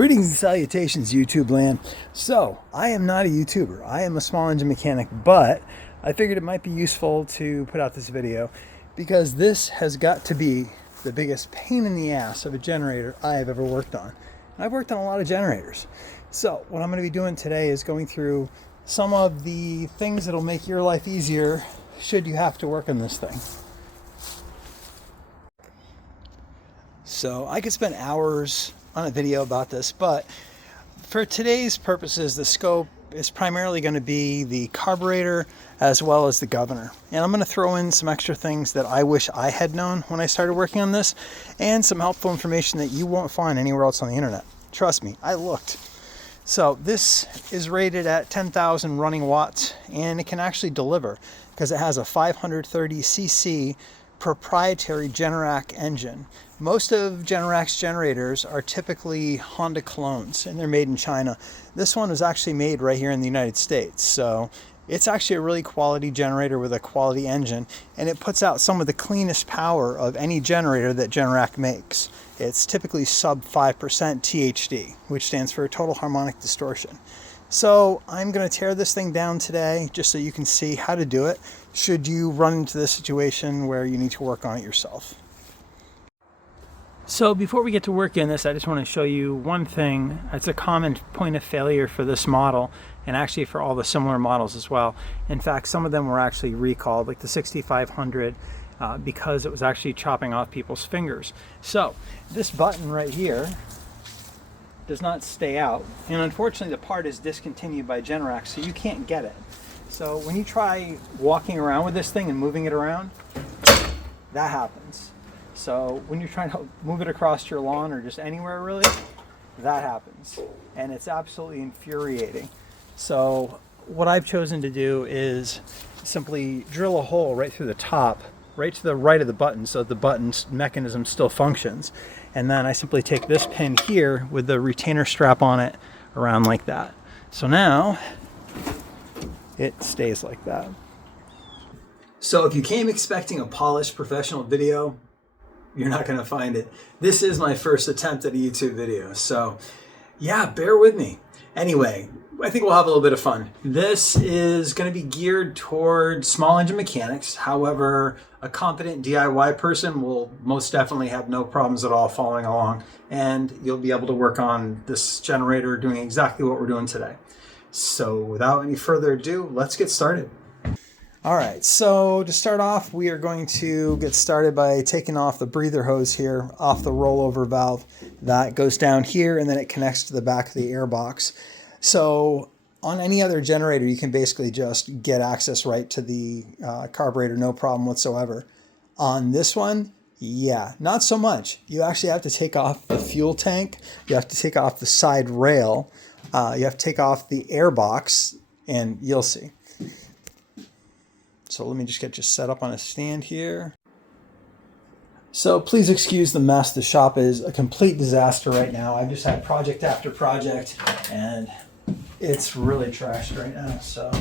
Greetings and salutations, YouTube land. So, I am not a YouTuber. I am a small engine mechanic, but I figured it might be useful to put out this video because this has got to be the biggest pain in the ass of a generator I have ever worked on. And I've worked on a lot of generators. So, what I'm going to be doing today is going through some of the things that'll make your life easier should you have to work on this thing. So, I could spend hours on a video about this, but for today's purposes, the scope is primarily going to be the carburetor as well as the governor. And I'm going to throw in some extra things that I wish I had known when I started working on this, and some helpful information that you won't find anywhere else on the internet. Trust me, I looked. So this is rated at 10,000 running watts, and it can actually deliver because it has a 530cc proprietary Generac engine. Most of Generac's generators are typically Honda clones, and they're made in China. This one was actually made right here in the United States, so it's actually a really quality generator with a quality engine, and it puts out some of the cleanest power of any generator that Generac makes. It's typically sub 5% THD, which stands for total harmonic distortion. So I'm going to tear this thing down today just so you can see how to do it should you run into this situation where you need to work on it yourself. So before we get to work in this, I just want to show you one thing. It's a common point of failure for this model, and actually for all the similar models as well. In fact, some of them were actually recalled, like the 6500, because it was actually chopping off people's fingers. So this button right here does not stay out, and unfortunately the part is discontinued by Generac, so you can't get it. So when you try walking around with this thing and moving it around, that happens. So when you're trying to move it across your lawn or just anywhere really, that happens. And it's absolutely infuriating. So what I've chosen to do is simply drill a hole right through the top, right to the right of the button, so the button's mechanism still functions. And then I simply take this pin here with the retainer strap on it around like that. So now it stays like that. So if you came expecting a polished professional video, you're not going to find it. This is my first attempt at a YouTube video, so yeah, bear with me. Anyway, I think we'll have a little bit of fun. This is going to be geared toward small engine mechanics. However, a competent DIY person will most definitely have no problems at all following along, and you'll be able to work on this generator doing exactly what we're doing today. So without any further ado, let's get started. All right, so to start off, we are going to get started by taking off the breather hose here off the rollover valve. That goes down here, and then it connects to the back of the airbox. So on any other generator, you can basically just get access right to the carburetor, no problem whatsoever. On this one, yeah, not so much. You actually have to take off the fuel tank. You have to take off the side rail. You have to take off the airbox, and you'll see. So let me just get you set up on a stand here. So please excuse the mess. The shop is a complete disaster right now. I've just had project after project, and it's really trashed right now. So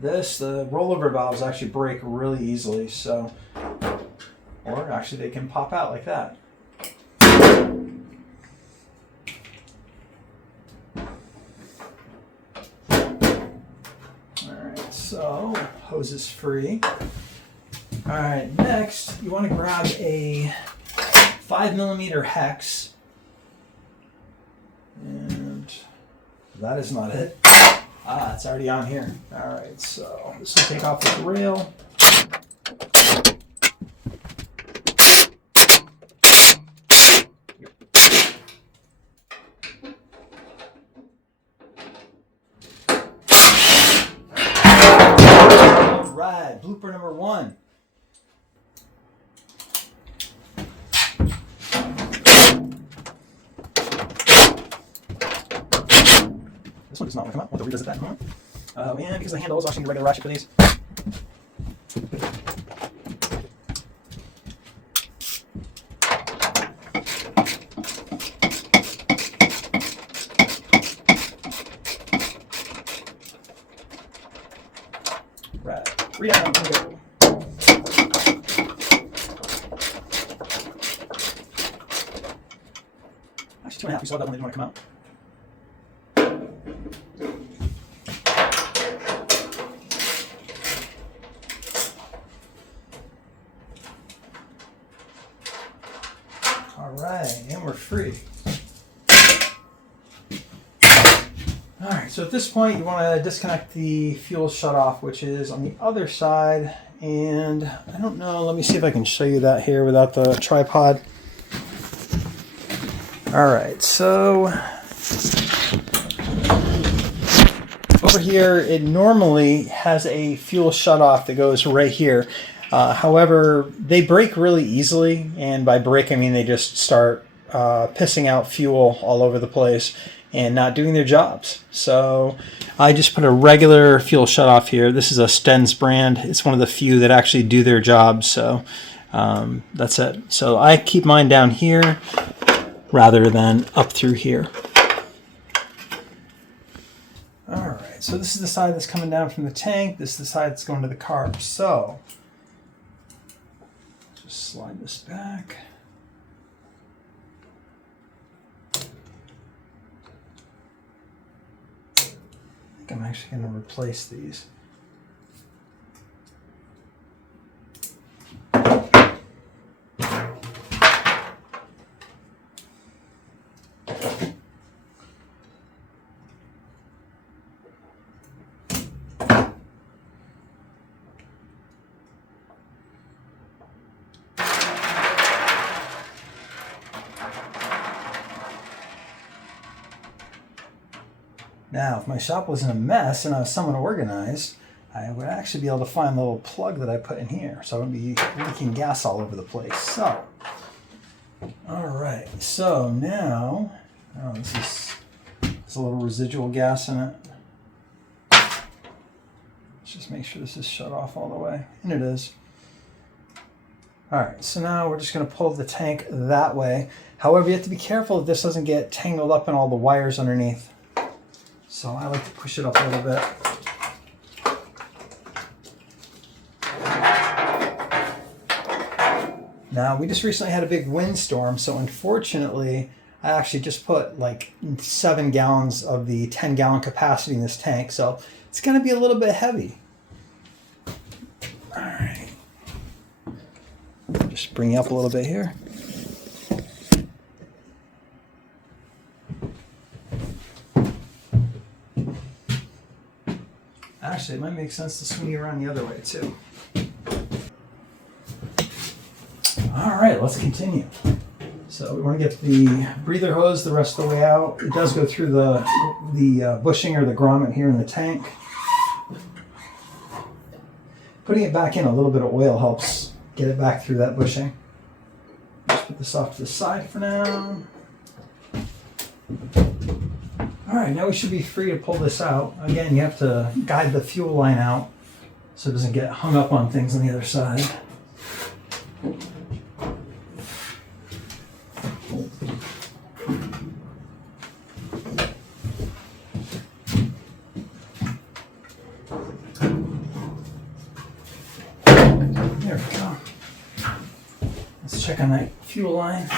the rollover valves actually break really easily. So, or actually they can pop out like that. So, hose is free. All right, next you want to grab a 5mm hex, and that is not it. It's already on here. All right, so this will take off the rail. Blooper number one. This one does not want to come out. We'll have to revisit that in a moment. And because the handle is actually the regular ratchet for these. Right. 3 down, 2 go. 2.5. We saw that one didn't want to come out. All right, and we're free. All right, so at this point, you want to disconnect the fuel shutoff, which is on the other side. And I don't know, let me see if I can show you that here without the tripod. All right, so over here, it normally has a fuel shutoff that goes right here. However, they break really easily, and by break I mean they just start pissing out fuel all over the place and not doing their jobs. So I just put a regular fuel shutoff here. This is a Stens brand. It's one of the few that actually do their job, so that's it. So I keep mine down here rather than up through here. All right, so this is the side that's coming down from the tank. This is the side that's going to the carb. So just slide this back. I think I'm actually going to replace these. Now, if my shop wasn't a mess and I was somewhat organized, I would actually be able to find the little plug that I put in here, so I wouldn't be leaking gas all over the place. So, all right, so now, oh, there's a little residual gas in it. Let's just make sure this is shut off all the way, and it is. All right, so now we're just going to pull the tank that way. However, you have to be careful that this doesn't get tangled up in all the wires underneath. So I like to push it up a little bit. Now, we just recently had a big windstorm, so unfortunately, I actually just put like 7 gallons of the 10-gallon capacity in this tank, so it's going to be a little bit heavy. All right. Just bring you up a little bit here. Actually, it might make sense to swing you around the other way too. All right, let's continue. So we want to get the breather hose the rest of the way out. It does go through the bushing or the grommet here in the tank. Putting it back in a little bit of oil helps get it back through that bushing. Just put this off to the side for now. All right, now we should be free to pull this out. Again, you have to guide the fuel line out so it doesn't get hung up on things on the other side. There we go. Let's check on that fuel line.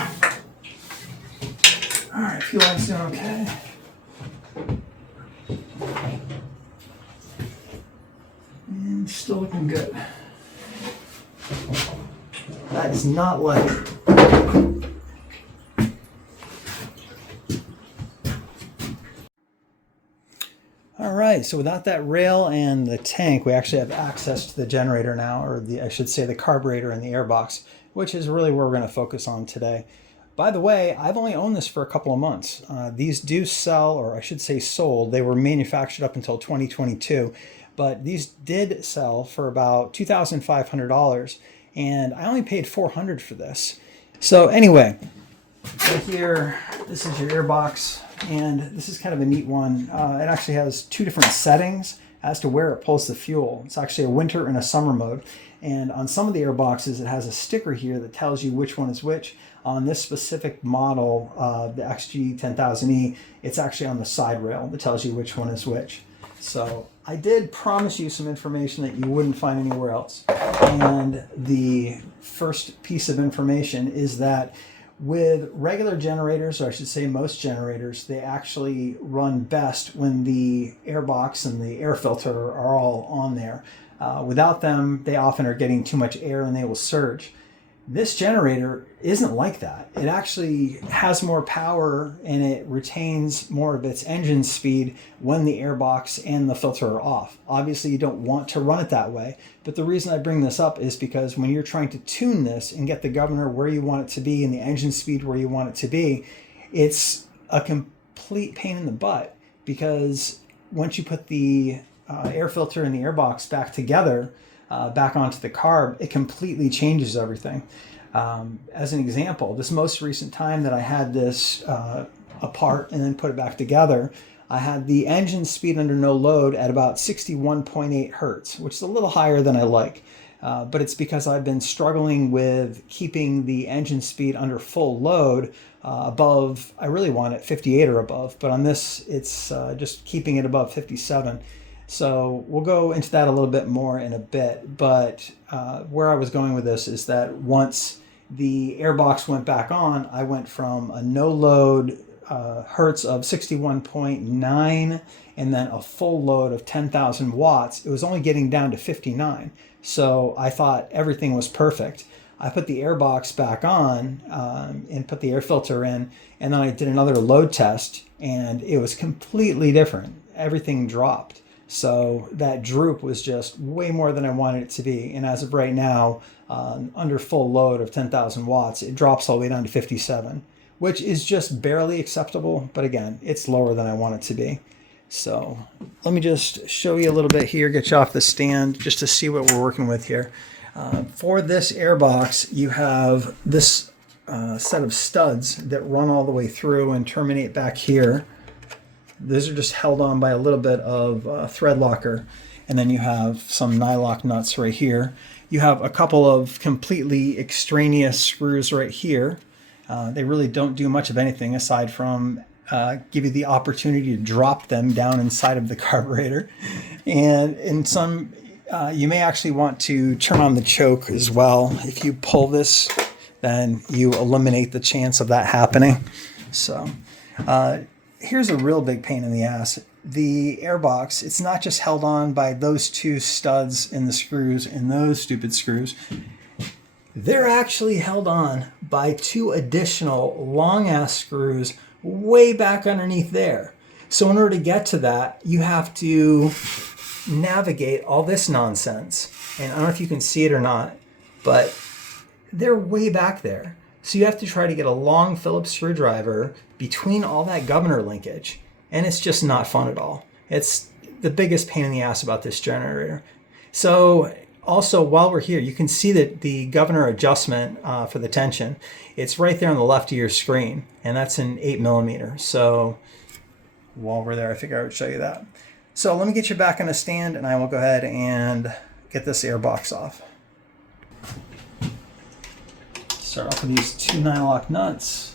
All right, fuel line's doing okay. And still looking good. That is not light. All right, so without that rail and the tank, we actually have access to the generator now, or I should say the carburetor and the airbox, which is really where we're going to focus on today. By the way, I've only owned this for a couple of months. These do sell, or I should say sold. They were manufactured up until 2022, but these did sell for about $2,500, and I only paid $400 for this. So anyway, right here, this is your airbox, and this is kind of a neat one. It actually has 2 different settings as to where it pulls the fuel. It's actually a winter and a summer mode, and on some of the airboxes, it has a sticker here that tells you which one is which. On this specific model, the XG10000E, it's actually on the side rail that tells you which one is which. So I did promise you some information that you wouldn't find anywhere else. And the first piece of information is that With regular generators, or I should say most generators, they actually run best when the airbox and the air filter are all on there. Without them, they often are getting too much air and they will surge. This generator isn't like that. It actually has more power and it retains more of its engine speed when the airbox and the filter are off. Obviously, you don't want to run it that way, but the reason I bring this up is because when you're trying to tune this and get the governor where you want it to be and the engine speed where you want it to be, it's a complete pain in the butt, because once you put the air filter and the airbox back together, back onto the carb, it completely changes everything. As an example, this most recent time that I had this apart and then put it back together, I had the engine speed under no load at about 61.8 hertz, which is a little higher than I like. But it's because I've been struggling with keeping the engine speed under full load above, I really want it 58 or above, but on this, it's just keeping it above 57. So we'll go into that a little bit more in a bit, but where I was going with this is that once the airbox went back on, I went from a no load hertz of 61.9 and then a full load of 10,000 watts. It was only getting down to 59. So I thought everything was perfect. I put the airbox back on and put the air filter in, and then I did another load test and it was completely different. Everything dropped. So that droop was just way more than I wanted it to be. And as of right now, under full load of 10,000 watts, it drops all the way down to 57, which is just barely acceptable. But again, it's lower than I want it to be. So let me just show you a little bit here, get you off the stand just to see what we're working with here. For this airbox, you have this set of studs that run all the way through and terminate back here. These are just held on by a little bit of thread locker. And then you have some nylock nuts right here. You have a couple of completely extraneous screws right here. They really don't do much of anything aside from give you the opportunity to drop them down inside of the carburetor. And in some, you may actually want to turn on the choke as well. If you pull this, then you eliminate the chance of that happening. So here's a real big pain in the ass. The airbox, it's not just held on by those two studs and the screws and those stupid screws. They're actually held on by two additional long-ass screws way back underneath there. So in order to get to that, you have to navigate all this nonsense. And I don't know if you can see it or not, but they're way back there. So you have to try to get a long Phillips screwdriver between all that governor linkage. And it's just not fun at all. It's the biggest pain in the ass about this generator. So also, while we're here, you can see that the governor adjustment for the tension, it's right there on the left of your screen, and that's an 8mm. So while we're there, I figured I would show you that. So let me get you back on a stand, and I will go ahead and get this airbox off. Start off with these two nylock nuts.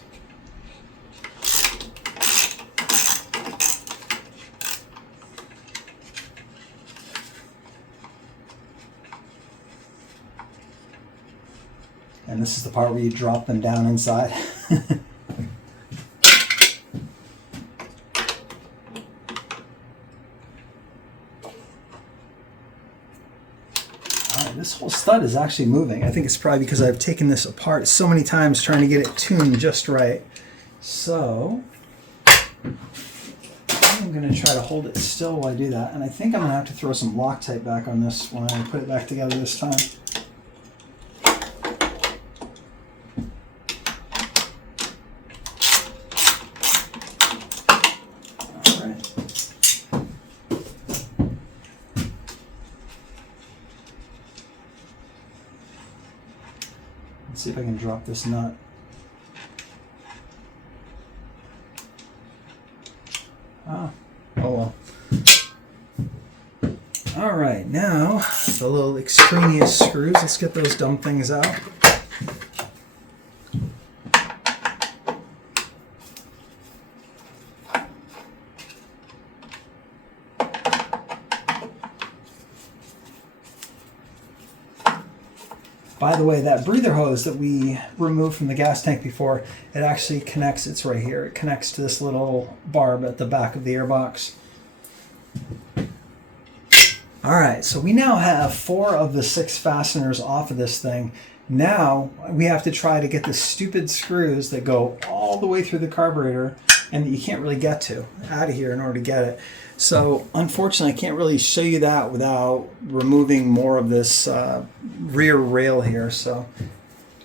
And this is the part where you drop them down inside. All right, this whole stud is actually moving. I think it's probably because I've taken this apart so many times trying to get it tuned just right. So I'm going to try to hold it still while I do that. And I think I'm going to have to throw some Loctite back on this when I put it back together this time. Let's see if I can drop this nut. Oh well. All right, now the little extraneous screws. Let's get those dumb things out. By the way, that breather hose that we removed from the gas tank before, it actually connects, it's right here, it connects to this little barb at the back of the airbox. Alright, so we now have 4 of the 6 fasteners off of this thing. Now we have to try to get the stupid screws that go all the way through the carburetor and that you can't really get to out of here in order to get it. So unfortunately I can't really show you that without removing more of this rear rail here. So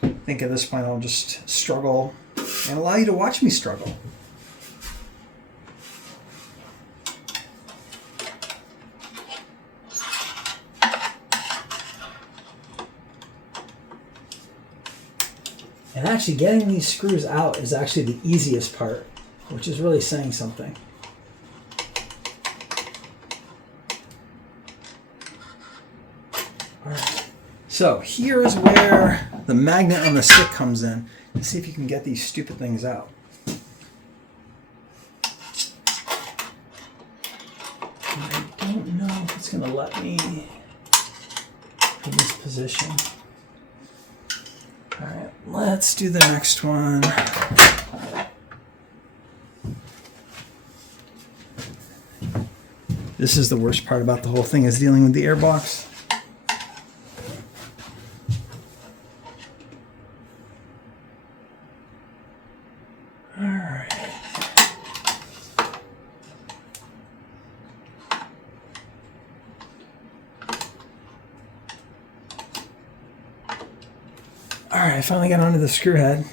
I think at this point I'll just struggle and allow you to watch me struggle. And actually getting these screws out is actually the easiest part, which is really saying something. Alright, so here's where the magnet on the stick comes in. Let's see if you can get these stupid things out. I don't know if it's going to let me in this position. Alright, let's do the next one. This is the worst part about the whole thing, is dealing with the airbox. Alright. Alright, I finally got onto the screw head.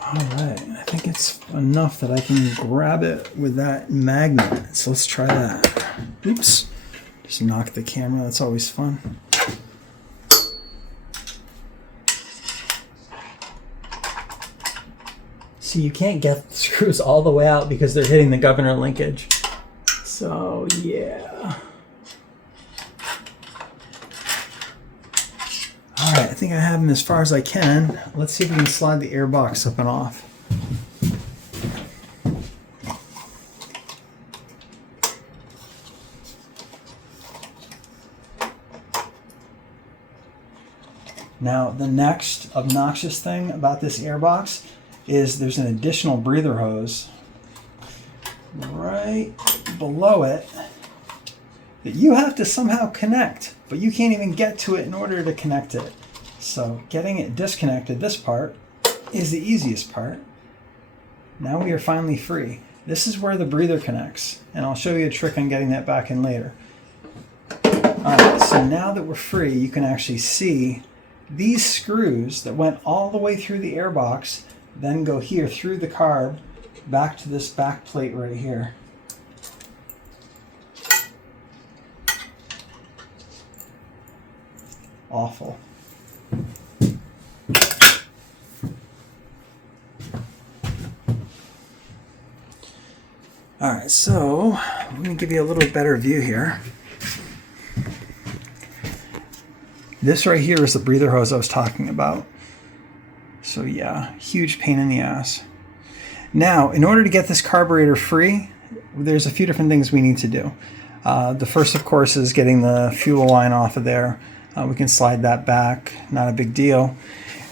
Alright, I think it's enough that I can grab it with that magnet. So let's try that. Oops. Just knocked the camera, that's always fun. See, you can't get the screws all the way out because they're hitting the governor linkage. So, yeah. Alright, I think I have them as far as I can. Let's see if we can slide the airbox up and off. Now, the next obnoxious thing about this airbox is there's an additional breather hose right below it that you have to somehow connect, but you can't even get to it in order to connect it. So getting it disconnected, this part, is the easiest part. Now we are finally free. This is where the breather connects, and I'll show you a trick on getting that back in later. Alright, so now that we're free, you can actually see these screws that went all the way through the airbox then go here through the carb back to this back plate right here. Awful. Alright, so let me give you a little better view here. This right here is the breather hose I was talking about. So yeah, huge pain in the ass. Now, in order to get this carburetor free, there's a few different things we need to do. The first, of course, is getting the fuel line off of there. We can slide that back, not a big deal.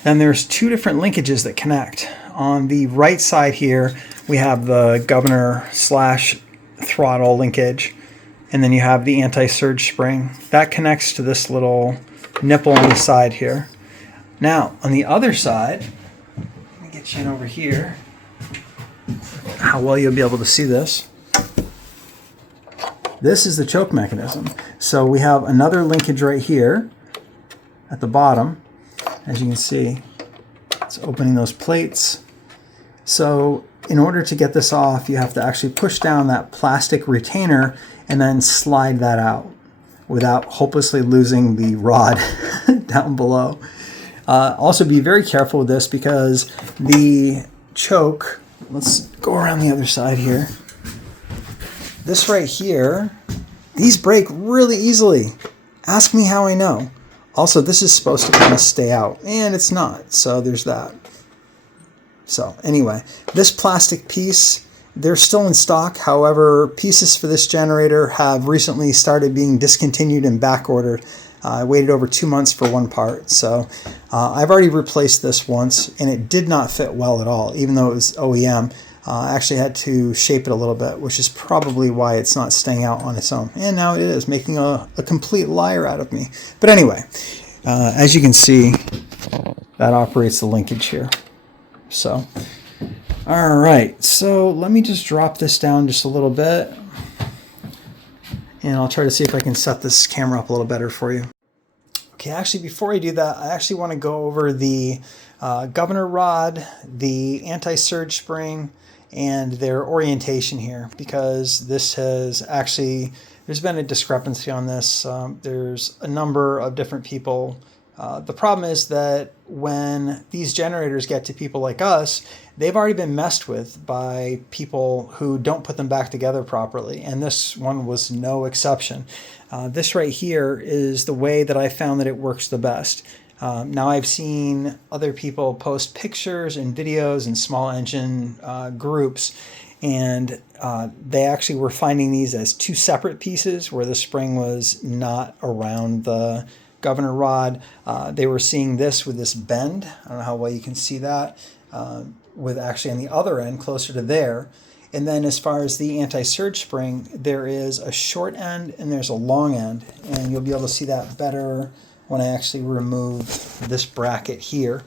Then there's 2 different linkages that connect. On the right side here, we have the governor / throttle linkage, and then you have the anti-surge spring. That connects to this little nipple on the side here. Now, on the other side, let me get you in over here. How well you'll be able to see this. This is the choke mechanism. So we have another linkage right here at the bottom. As you can see, it's opening those plates. So in order to get this off, you have to actually push down that plastic retainer and then slide that out without hopelessly losing the rod down below. Also be very careful with this because the choke, let's go around the other side here. This right here, these break really easily. Ask me how I know. Also, this is supposed to kind of stay out, and it's not, so there's that. So anyway, this plastic piece, they're still in stock. However, pieces for this generator have recently started being discontinued and back ordered. I waited over 2 months for one part. So I've already replaced this once, and it did not fit well at all, even though it was OEM. I actually had to shape it a little bit, which is probably why it's not staying out on its own. And now it is, making a complete liar out of me. But anyway, as you can see, that operates the linkage here. So, all right, so let me just drop this down just a little bit, and I'll try to see if I can set this camera up a little better for you. Okay, actually, before I do that, I actually want to go over the governor rod, the anti-surge spring, and their orientation here, because this has actually, there's been a discrepancy on this. There's a number of different people. The problem is that when these generators get to people like us, they've already been messed with by people who don't put them back together properly, and this one was no exception. This right here is the way that I found that it works the best. Now I've seen other people post pictures and videos in small engine groups, and they actually were finding these as two separate pieces where the spring was not around the governor rod. They were seeing this with this bend. I don't know how well you can see that, with actually on the other end closer to there. And then as far as the anti-surge spring, there is a short end and there's a long end, and you'll be able to see that better when I actually remove this bracket here.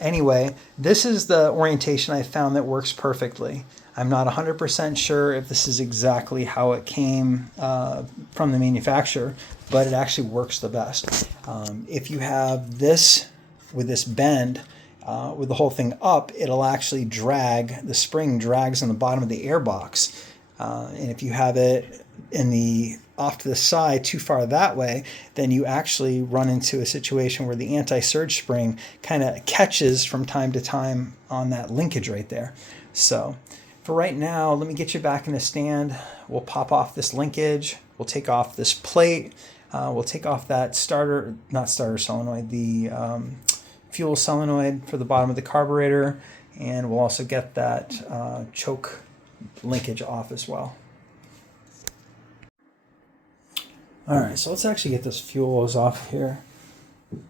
Anyway, this is the orientation I found that works perfectly. I'm not 100% sure if this is exactly how it came from the manufacturer, but it actually works the best. If you have this with this bend, with the whole thing up, it'll actually drag, the spring drags on the bottom of the airbox. And if you have it in the off to the side too far that way, then you actually run into a situation where the anti-surge spring kind of catches from time to time on that linkage right there. So for right now, let me get you back in the stand. We'll pop off this linkage. We'll take off this plate. We'll take off that not starter solenoid, the fuel solenoid for the bottom of the carburetor, and we'll also get that choke linkage off as well. All right, so let's actually get this fuel hose off here. I'm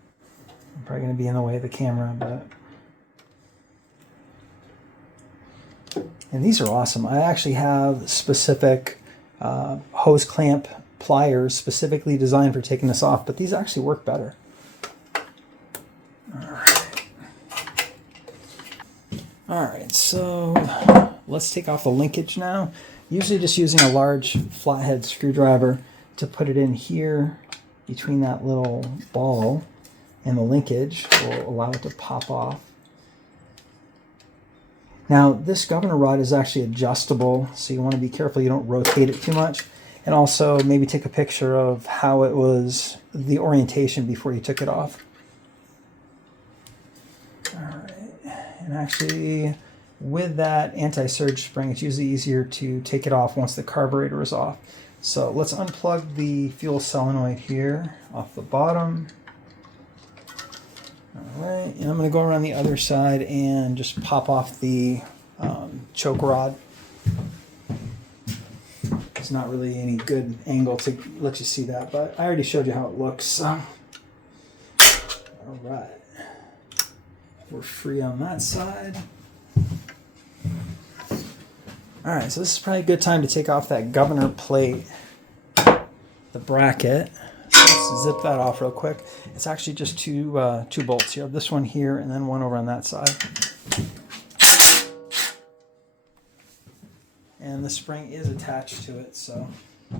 probably going to be in the way of the camera, but... And these are awesome. I actually have specific hose clamp pliers specifically designed for taking this off, but these actually work better. All right, so let's take off the linkage now. Usually just using a large flathead screwdriver to put it in here between that little ball and the linkage will allow it to pop off. Now this governor rod is actually adjustable, so you want to be careful you don't rotate it too much, and also maybe take a picture of how it was, the orientation before you took it off. All right, and actually with that anti-surge spring, it's usually easier to take it off once the carburetor is off. So let's unplug the fuel solenoid here off the bottom. All right, and I'm going to go around the other side and just pop off the choke rod. It's not really any good angle to let you see that, but I already showed you how it looks. So. All right, we're free on that side. All right, so this is probably a good time to take off that governor plate, the bracket. So let's zip that off real quick. It's actually just two bolts. You have this one here and then one over on that side. And the spring is attached to it, so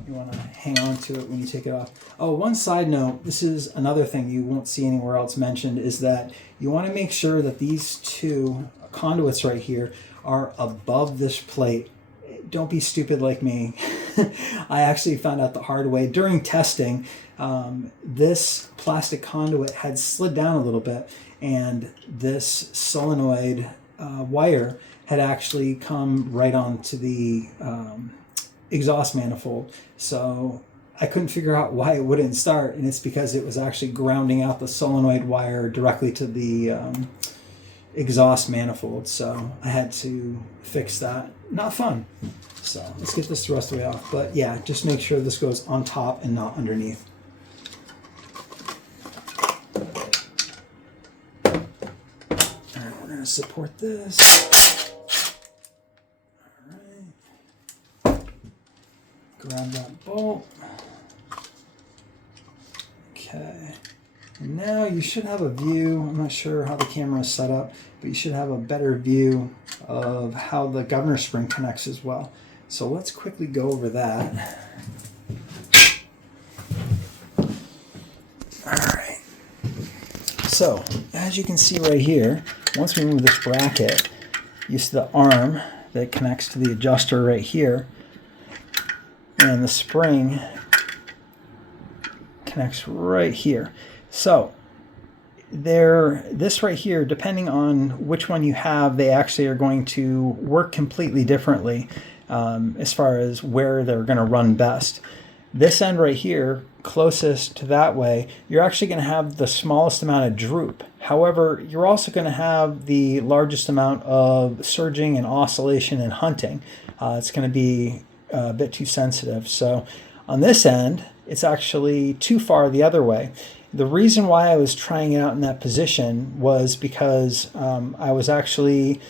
you want to hang on to it when you take it off. Oh, one side note, this is another thing you won't see anywhere else mentioned, is that you want to make sure that these two conduits right here are above this plate. Don't be stupid like me. I actually found out the hard way during testing. This plastic conduit had slid down a little bit, and this solenoid wire had actually come right onto the exhaust manifold. So I couldn't figure out why it wouldn't start, and it's because it was actually grounding out the solenoid wire directly to the exhaust manifold, so I had to fix that. Not fun. So let's get this the rest of the way off. But yeah, just make sure this goes on top and not underneath. Alright, we're going to support this. Alright. Grab that bolt. Okay. And now you should have a view. I'm not sure how the camera is set up, but you should have a better view of how the governor spring connects as well. So let's quickly go over that. All right. So as you can see right here, once we move this bracket, you see the arm that connects to the adjuster right here, and the spring connects right here. So this right here, depending on which one you have, they actually are going to work completely differently as far as where they're going to run best. This end right here, closest to that way, you're actually going to have the smallest amount of droop. However, you're also going to have the largest amount of surging and oscillation and hunting. It's going to be a bit too sensitive. So on this end, it's actually too far the other way. The reason why I was trying it out in that position was because I was actually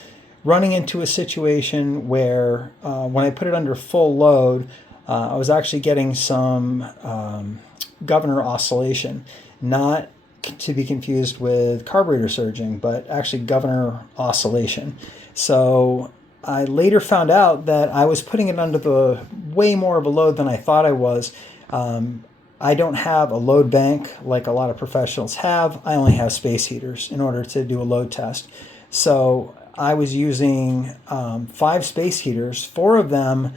running into a situation where when I put it under full load, I was actually getting some governor oscillation, not to be confused with carburetor surging, but actually governor oscillation. So I later found out that I was putting it under the way more of a load than I thought I was. I don't have a load bank like a lot of professionals have. I only have space heaters in order to do a load test. So I was using 5 space heaters. 4 of them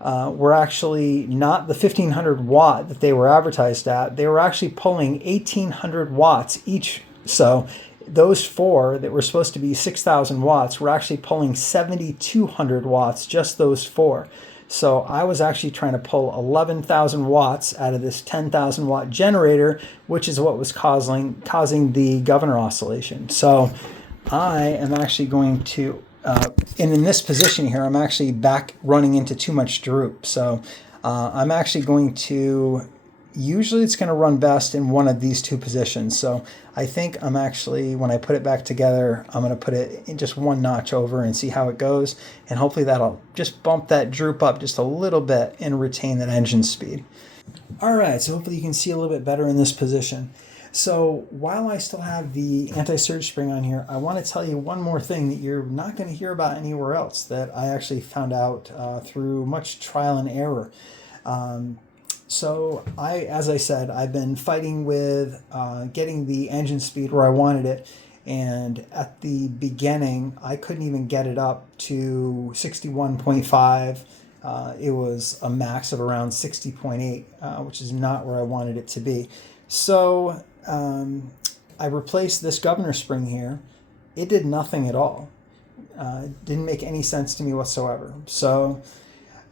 were actually not the 1500 watt that they were advertised at. They were actually pulling 1800 watts each. So those 4 that were supposed to be 6000 watts were actually pulling 7200 watts, just those 4. So I was actually trying to pull 11,000 watts out of this 10,000 watt generator, which is what was causing the governor oscillation. So I am actually going to, and in this position here, I'm actually back running into too much droop. So I'm actually going to, usually it's going to run best in one of these 2 positions. So I think I'm actually, when I put it back together, I'm going to put it in just 1 notch over and see how it goes. And hopefully that'll just bump that droop up just a little bit and retain that engine speed. All right, so hopefully you can see a little bit better in this position. So while I still have the anti-surge spring on here, I want to tell you one more thing that you're not going to hear about anywhere else that I actually found out through much trial and error. So as I said, I've been fighting with getting the engine speed where I wanted it. And at the beginning, I couldn't even get it up to 61.5. It was a max of around 60.8, which is not where I wanted it to be. So I replaced this governor spring here. It did nothing at all. Didn't make any sense to me whatsoever. So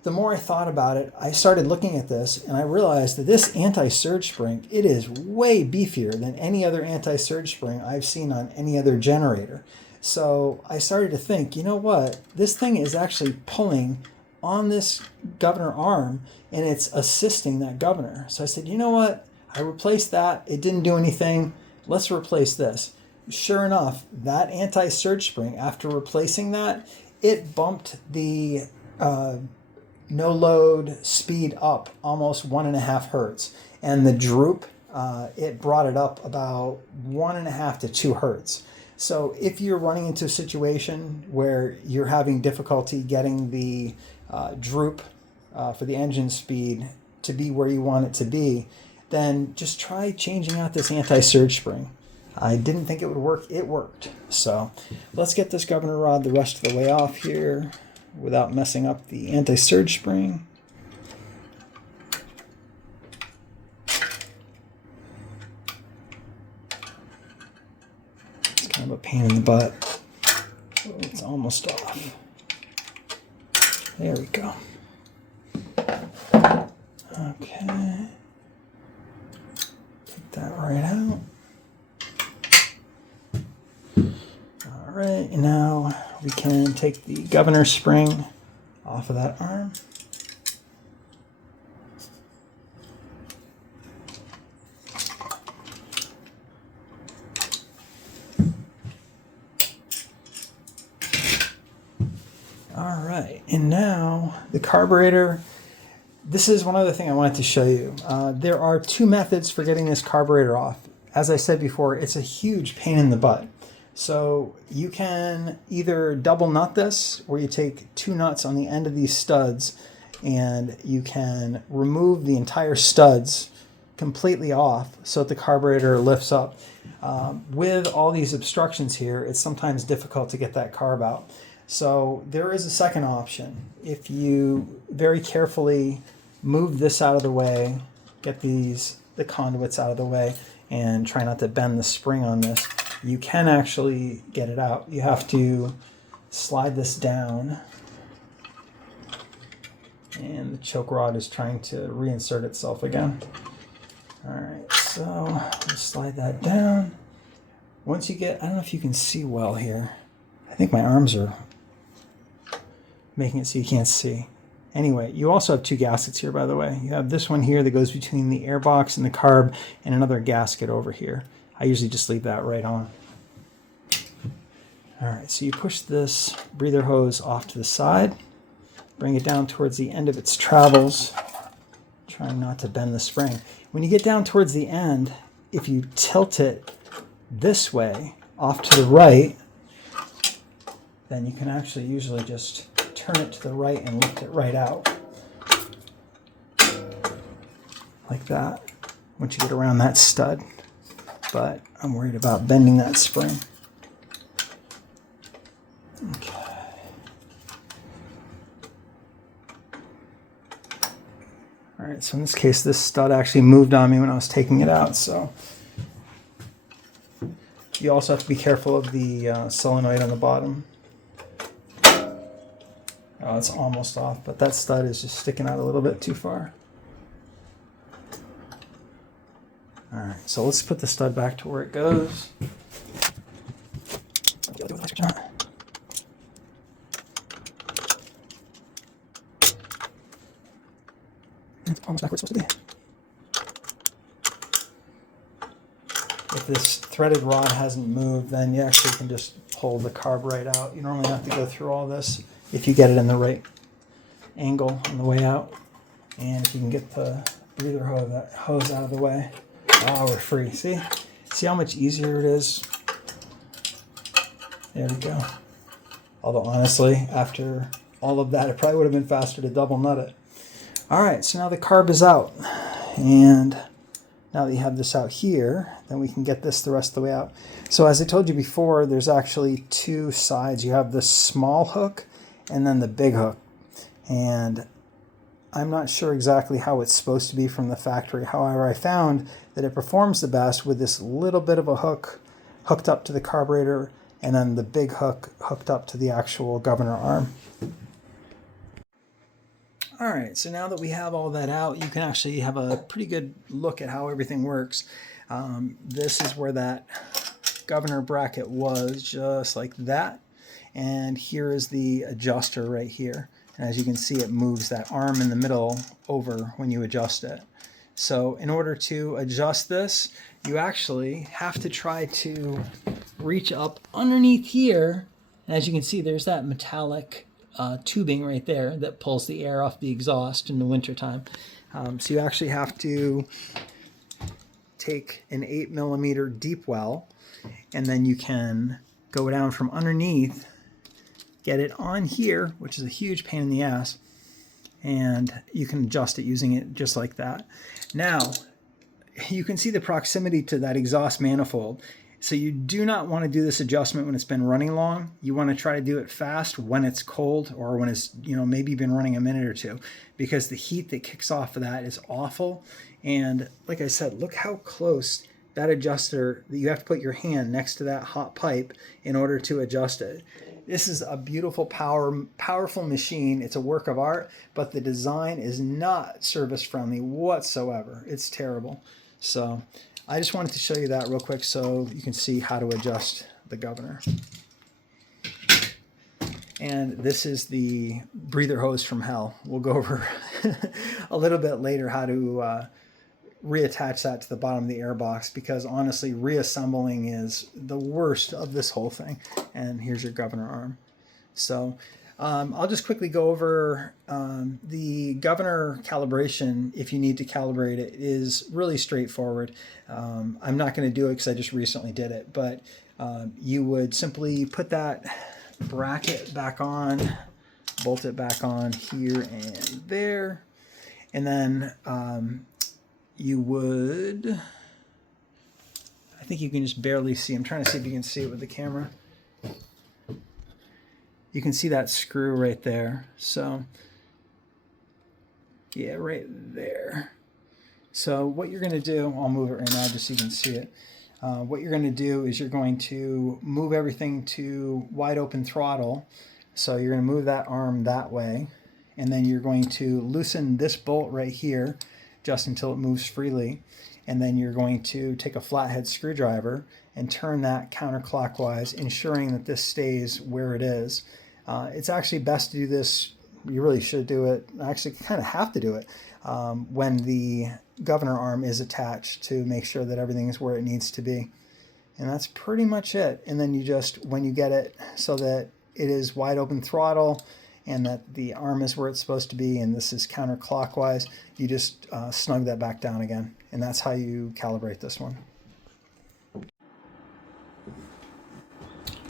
the more I thought about it, I started looking at this and I realized that this anti-surge spring, it is way beefier than any other anti-surge spring I've seen on any other generator. So I started to think, you know what, this thing is actually pulling on this governor arm and it's assisting that governor. So I said, you know what, I replaced that, it didn't do anything, let's replace this. Sure enough, that anti-surge spring, after replacing that, it bumped the no load speed up almost 1.5 hertz, and the droop it brought it up about 1.5 to 2 hertz. So if you're running into a situation where you're having difficulty getting the droop for the engine speed to be where you want it to be, then just try changing out this anti-surge spring. I didn't think it would work. It worked. So let's get this governor rod the rest of the way off here without messing up the anti-surge spring. It's kind of a pain in the butt. Oh, it's almost off. There we go. Okay. Take that right out. All right, and now we can take the governor spring off of that arm. All right, and now the carburetor. This is one other thing I wanted to show you. There are two methods for getting this carburetor off. As I said before, it's a huge pain in the butt. So you can either double nut this, where you take two nuts on the end of these studs and you can remove the entire studs completely off so that the carburetor lifts up. With all these obstructions here, it's sometimes difficult to get that carb out. So there is a second option. If you very carefully move this out of the way, get the conduits out of the way, and try not to bend the spring on this, you can actually get it out. You have to slide this down, and the choke rod is trying to reinsert itself again. All right, so just slide that down. Once you get, I don't know if you can see well here. I think my arms are making it so you can't see. Anyway, you also have two gaskets here, by the way. You have this one here that goes between the airbox and the carb, and another gasket over here. I usually just leave that right on. All right, so you push this breather hose off to the side, bring it down towards the end of its travels, trying not to bend the spring. When you get down towards the end, if you tilt it this way, off to the right, then you can actually usually just turn it to the right and lift it right out. Like that, once you get around that stud. But I'm worried about bending that spring. Okay. All right, so in this case, this stud actually moved on me when I was taking it out, so you also have to be careful of the solenoid on the bottom. Oh, it's almost off, but that stud is just sticking out a little bit too far. All right, so let's put the stud back to where it goes. It's almost back where it's supposed to be. If this threaded rod hasn't moved, then you actually can just pull the carb right out. You normally have to go through all this if you get it in the right angle on the way out. And if you can get the breather hose out of the way. Oh, we're free. See how much easier it is? There we go. Although honestly, after all of that, it probably would have been faster to double nut it. All right, so now the carb is out. And now that you have this out here, then we can get this the rest of the way out. So as I told you before, there's actually two sides. You have the small hook and then the big hook. And I'm not sure exactly how it's supposed to be from the factory. However, I found that it performs the best with this little bit of a hook hooked up to the carburetor and then the big hook hooked up to the actual governor arm. All right, so now that we have all that out, you can actually have a pretty good look at how everything works. This is where that governor bracket was, just like that. And here is the adjuster right here. And as you can see, it moves that arm in the middle over when you adjust it. So in order to adjust this, you actually have to try to reach up underneath here. And as you can see, there's that metallic tubing right there that pulls the air off the exhaust in the wintertime. So you actually have to take an 8mm deep well, and then you can go down from underneath, get it on here, which is a huge pain in the ass, and you can adjust it using it just like that. Now, you can see the proximity to that exhaust manifold. So you do not want to do this adjustment when it's been running long. You want to try to do it fast when it's cold or when it's, maybe been running a minute or two, because the heat that kicks off of that is awful. And like I said, look how close that adjuster, that you have to put your hand next to that hot pipe in order to adjust it. This is a beautiful, powerful machine. It's a work of art, but the design is not service friendly whatsoever. It's terrible. So I just wanted to show you that real quick so you can see how to adjust the governor. And this is the breather hose from hell. We'll go over a little bit later how to reattach that to the bottom of the airbox, because honestly, reassembling is the worst of this whole thing. And here's your governor arm. So I'll just quickly go over the governor calibration. If you need to calibrate it, is really straightforward. I'm not going to do it because I just recently did it, but you would simply put that bracket back on, bolt it back on here and there, and then you would, I think you can just barely see, I'm trying to see if you can see it with the camera. You can see that screw right there. So yeah, right there. So what you're going to do, I'll move it right now just so you can see it. What you're going to do is you're going to move everything to wide open throttle. So you're going to move that arm that way, and then you're going to loosen this bolt right here just until it moves freely. And then you're going to take a flathead screwdriver and turn that counterclockwise, ensuring that this stays where it is. It's actually best to do this, you really should do it, actually kind of have to do it, when the governor arm is attached, to make sure that everything is where it needs to be. And that's pretty much it. And then you just, when you get it so that it is wide open throttle and that the arm is where it's supposed to be and this is counterclockwise, you just snug that back down again. And that's how you calibrate this one.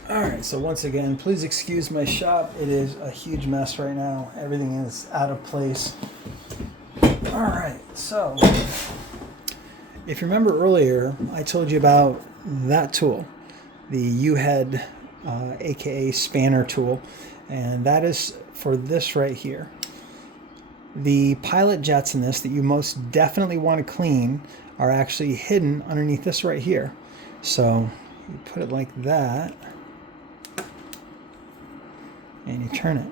Alright, so once again, please excuse my shop. It is a huge mess right now. Everything is out of place. Alright, so if you remember earlier, I told you about that tool, the U-head, aka spanner tool, and that is for this right here. The pilot jets in this that you most definitely want to clean are actually hidden underneath this right here. So you put it like that, and you turn it.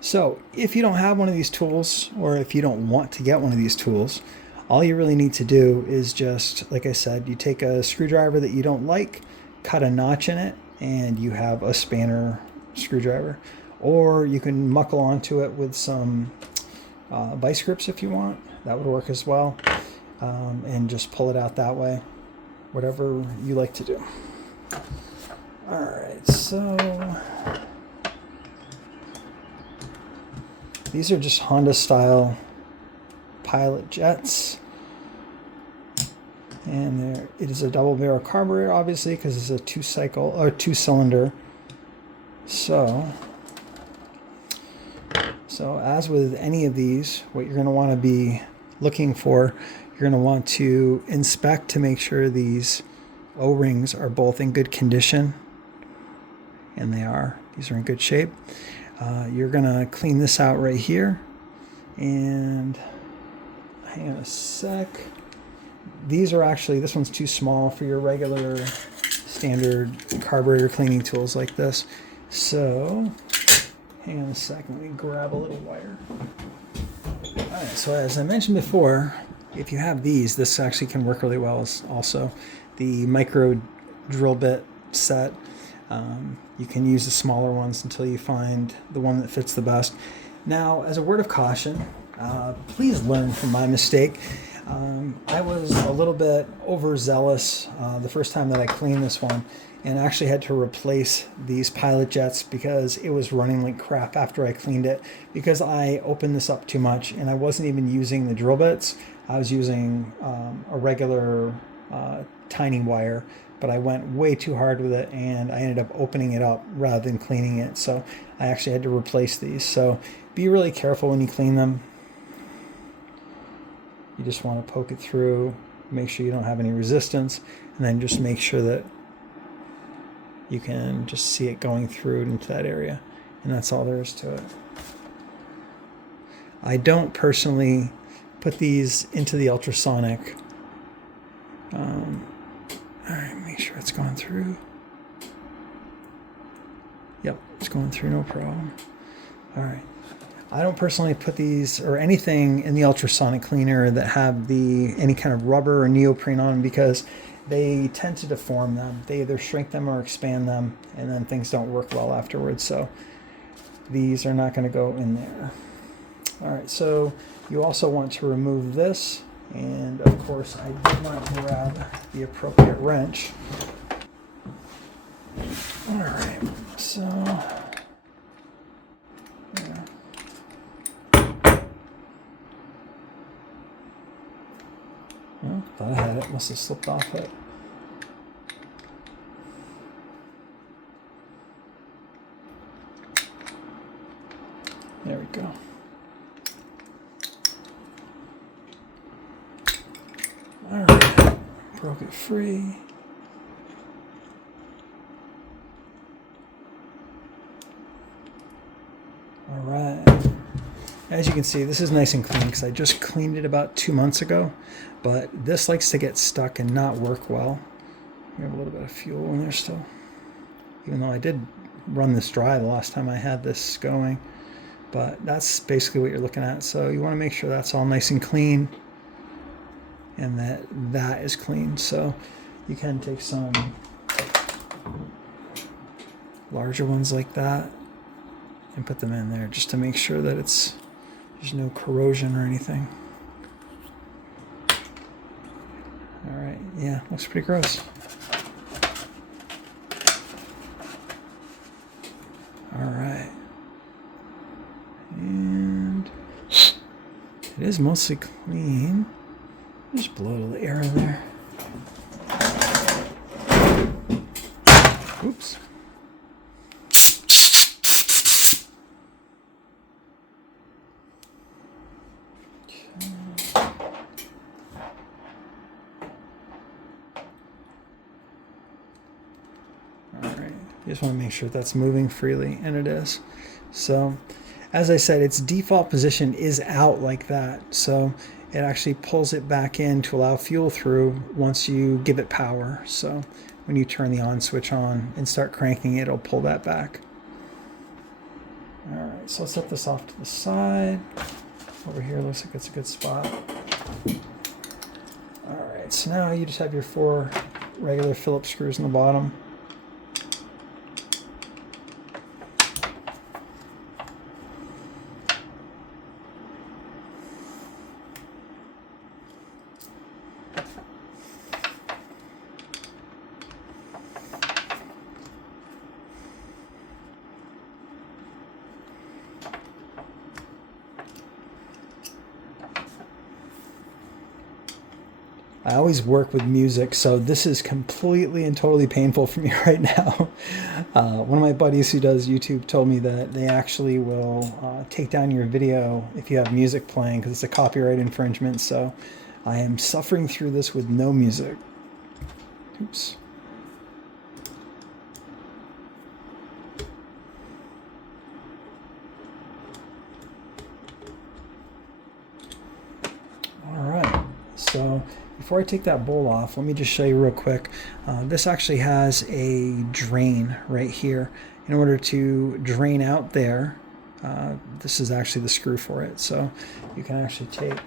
So if you don't have one of these tools, or if you don't want to get one of these tools, all you really need to do is just, like I said, you take a screwdriver that you don't like, cut a notch in it, and you have a spanner screwdriver. Or you can muckle onto it with some vice grips if you want. That would work as well. And just pull it out that way. Whatever you like to do. Alright, so these are just Honda style pilot jets. And there, it is a double barrel carburetor, obviously, because it's a two-cylinder. So as with any of these, what you're going to want to be looking for, you're going to want to inspect to make sure these O-rings are both in good condition. And they are. These are in good shape. You're going to clean this out right here. And hang on a sec. These are actually, this one's too small for your regular standard carburetor cleaning tools like this. So hang on a second, let me grab a little wire. Alright, so as I mentioned before, if you have these, this actually can work really well also. The micro drill bit set, you can use the smaller ones until you find the one that fits the best. Now, as a word of caution, please learn from my mistake. I was a little bit overzealous the first time that I cleaned this one, and actually had to replace these pilot jets because it was running like crap after I cleaned it, because I opened this up too much and I wasn't even using the drill bits. I was using a regular tiny wire, but I went way too hard with it and I ended up opening it up rather than cleaning it. So I actually had to replace these. So be really careful when you clean them. You just want to poke it through, make sure you don't have any resistance, and then just make sure that you can just see it going through into that area. And that's all there is to it. I don't personally put these into the ultrasonic. All right, make sure it's going through. Yep, it's going through, no problem. All right. I don't personally put these or anything in the ultrasonic cleaner that have any kind of rubber or neoprene on them, because they tend to deform them. They either shrink them or expand them, and then things don't work well afterwards. So these are not going to go in there. All right, so you also want to remove this, and of course I did not grab the appropriate wrench. All right, so yeah. Well, thought I had it, must have slipped off it. There we go. All right, broke it free. All right. As you can see, this is nice and clean because I just cleaned it about 2 months ago, but this likes to get stuck and not work well. We have a little bit of fuel in there still, even though I did run this dry the last time I had this going. But that's basically what you're looking at. So you want to make sure that's all nice and clean and that is clean. So you can take some larger ones like that and put them in there just to make sure that there's no corrosion or anything. All right, yeah, looks pretty gross. All right. And it is mostly clean. Just blow a little air in there. Oops. Alright, you just want to make sure that's moving freely, and it is. So, as I said, its default position is out like that, so it actually pulls it back in to allow fuel through once you give it power. So when you turn the on switch on and start cranking it, it'll pull that back. All right, so I'll set this off to the side. Over here looks like it's a good spot. All right, so now you just have your 4 regular Phillips screws in the bottom. I always work with music, so this is completely and totally painful for me right now. One of my buddies who does YouTube told me that they actually will take down your video if you have music playing because it's a copyright infringement, so I am suffering through this with no music. Oops. All right, so before I take that bowl off, let me just show you real quick. This actually has a drain right here. In order to drain out there, this is actually the screw for it. So you can actually take,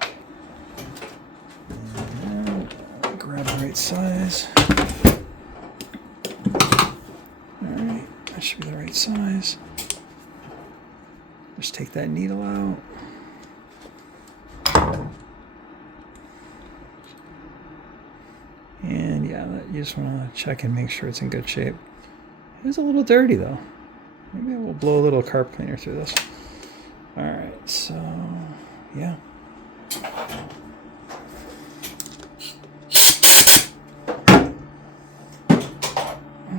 and grab the right size. All right, that should be the right size. Just take that needle out. And yeah, you just want to check and make sure it's in good shape. It is a little dirty though. Maybe I will blow a little carb cleaner through this. All right, so yeah.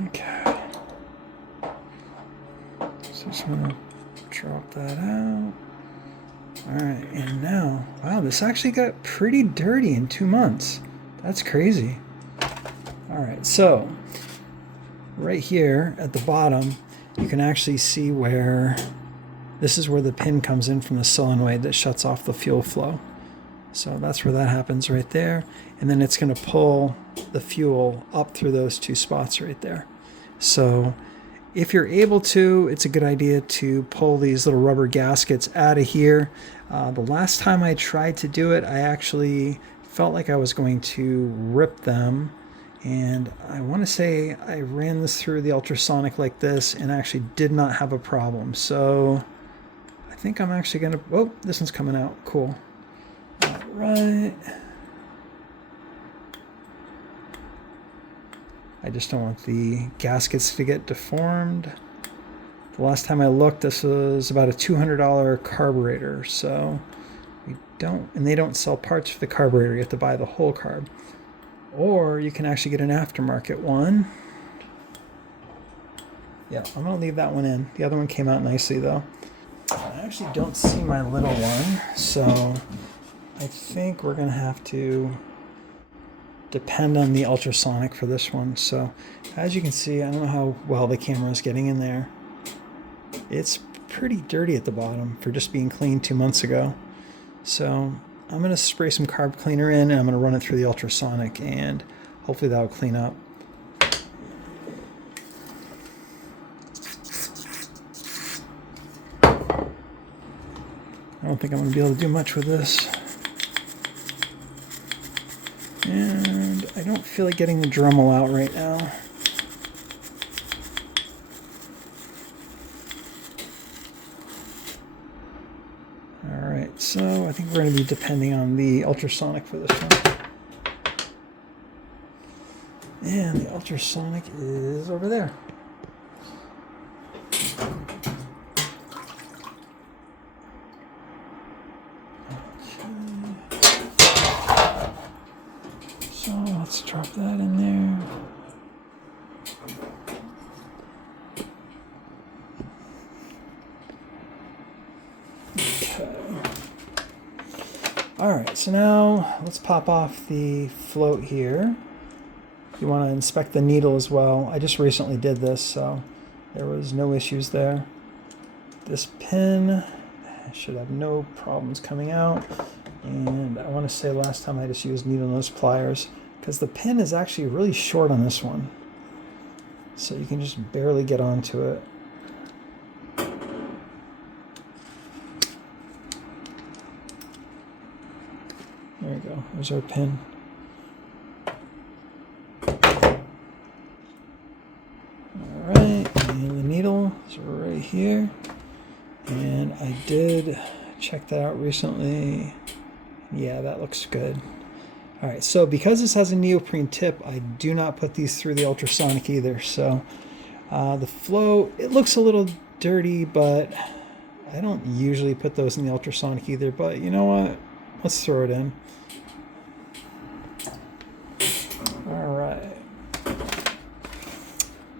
Okay. So just want to drop that out. All right, and now, wow, this actually got pretty dirty in 2 months. That's crazy. All right, so right here at the bottom, you can actually see where this is where the pin comes in from the solenoid that shuts off the fuel flow. So that's where that happens right there. And then it's going to pull the fuel up through those 2 spots right there. So if you're able to, it's a good idea to pull these little rubber gaskets out of here. The last time I tried to do it, I actually felt like I was going to rip them And I want to say I ran this through the ultrasonic like this and actually did not have a problem. So I think I'm actually going to, oh, this one's coming out. Cool. All right. I just don't want the gaskets to get deformed. The last time I looked, this was about a $200 carburetor. So we don't, and they don't sell parts for the carburetor. You have to buy the whole carb. Or you can actually get an aftermarket one. Yeah, I'm going to leave that one in. The other one came out nicely though. I actually don't see my little one, so I think we're going to have to depend on the ultrasonic for this one. So as you can see, I don't know how well the camera is getting in there. It's pretty dirty at the bottom for just being cleaned 2 months ago. So I'm going to spray some carb cleaner in and I'm going to run it through the ultrasonic and hopefully that'll clean up. I don't think I'm going to be able to do much with this. And I don't feel like getting the Dremel out right now. Alright, so I think we're going to be depending on the ultrasonic for this one. And the ultrasonic is over there. So let's drop that in there. Okay. All right, so now let's pop off the float here. You want to inspect the needle as well. I just recently did this, so there was no issues there. This pin should have no problems coming out. And I want to say last time I just used needle nose pliers because the pin is actually really short on this one. So you can just barely get onto it. There you go, there's our pin. Alright, and the needle is right here. And I did check that out recently. Yeah, that looks good. All right, so because this has a neoprene tip, I do not put these through the ultrasonic either. So the flow, it looks a little dirty, but I don't usually put those in the ultrasonic either. But you know what? Let's throw it in. All right.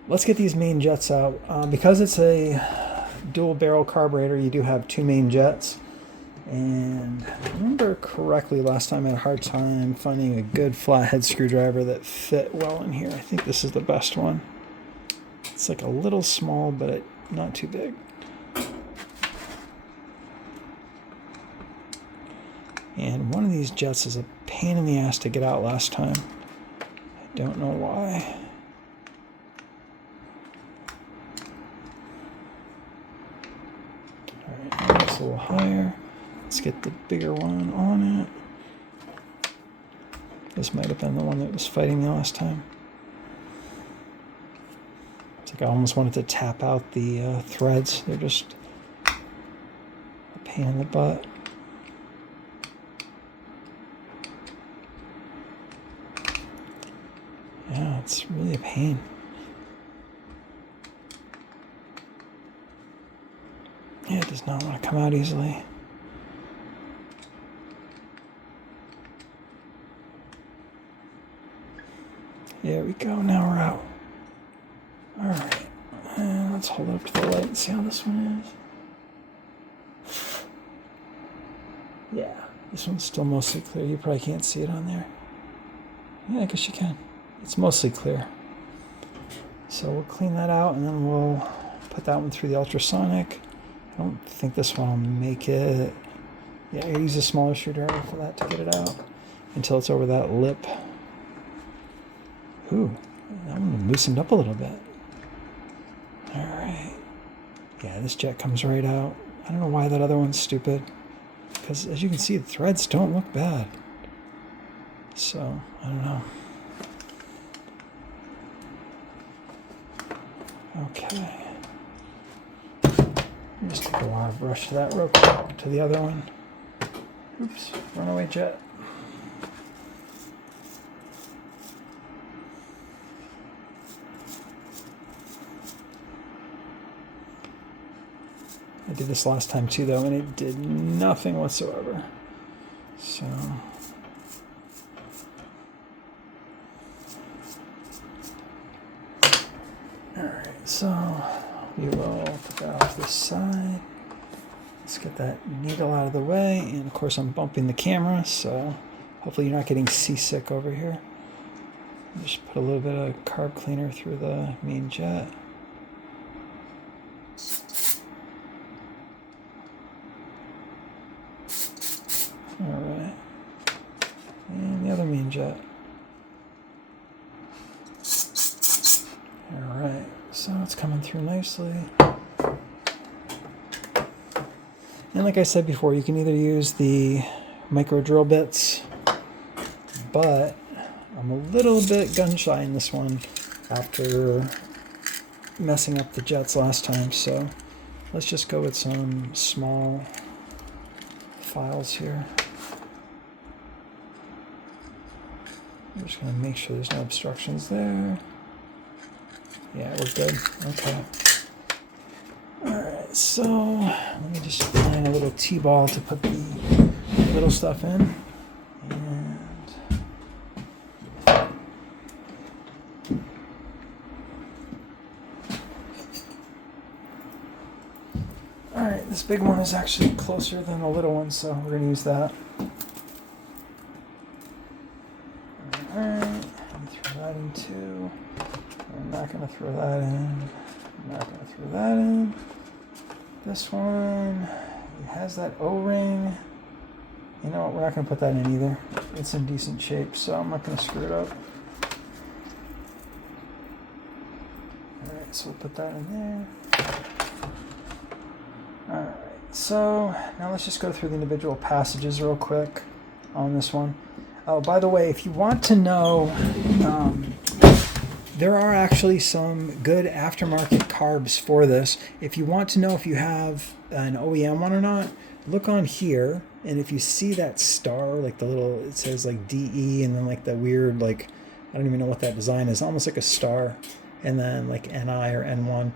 Let's get these main jets out. Because it's a dual barrel carburetor, you do have 2 main jets. And if I remember correctly, last time I had a hard time finding a good flathead screwdriver that fit well in here. I think this is the best one. It's like a little small, but not too big. And one of these jets is a pain in the ass to get out last time. I don't know why. All right, it's a little higher. Let's get the bigger one on it. This might have been the one that was fighting me last time. It's like I almost wanted to tap out the threads. They're just a pain in the butt. Yeah, it's really a pain. Yeah, it does not want to come out easily. There we go, now we're out. Alright, and let's hold it up to the light and see how this one is. Yeah, this one's still mostly clear. You probably can't see it on there. Yeah, I guess you can. It's mostly clear. So we'll clean that out and then we'll put that one through the ultrasonic. I don't think this one will make it. Yeah, I use a smaller screwdriver for that to get it out until it's over that lip. Ooh, that one loosened up a little bit. All right. Yeah, this jet comes right out. I don't know why that other one's stupid. Because as you can see, the threads don't look bad. So, I don't know. Okay. Just take a wire brush to that real quick, to the other one. Oops, runaway jet. I did this last time too though, and it did nothing whatsoever. So alright, so we will put that off this side. Let's get that needle out of the way, and of course I'm bumping the camera, so hopefully you're not getting seasick over here. Just put a little bit of carb cleaner through the main jet. Alright, and the other main jet. Alright, so it's coming through nicely. And like I said before, you can either use the micro drill bits, but I'm a little bit gun shy in this one after messing up the jets last time, so let's just go with some small files here. I'm just going to make sure there's no obstructions there. Yeah, we're good. Okay. Alright, so let me just find a little T-ball to put the little stuff in. And alright, this big one is actually closer than the little one, so we're going to use that. Alright, I'm going to throw that in too. I'm not going to throw that in. I'm not going to throw that in. This one, it has that O-ring. You know what, we're not going to put that in either. It's in decent shape, so I'm not going to screw it up. Alright, so we'll put that in there. Alright, so now let's just go through the individual passages real quick on this one. Oh, by the way, if you want to know, there are actually some good aftermarket carbs for this. If you want to know if you have an OEM one or not, look on here, and if you see that star, like the little, it says like DE, and then like the weird, like, I don't even know what that design is, almost like a star, and then like NI or N1.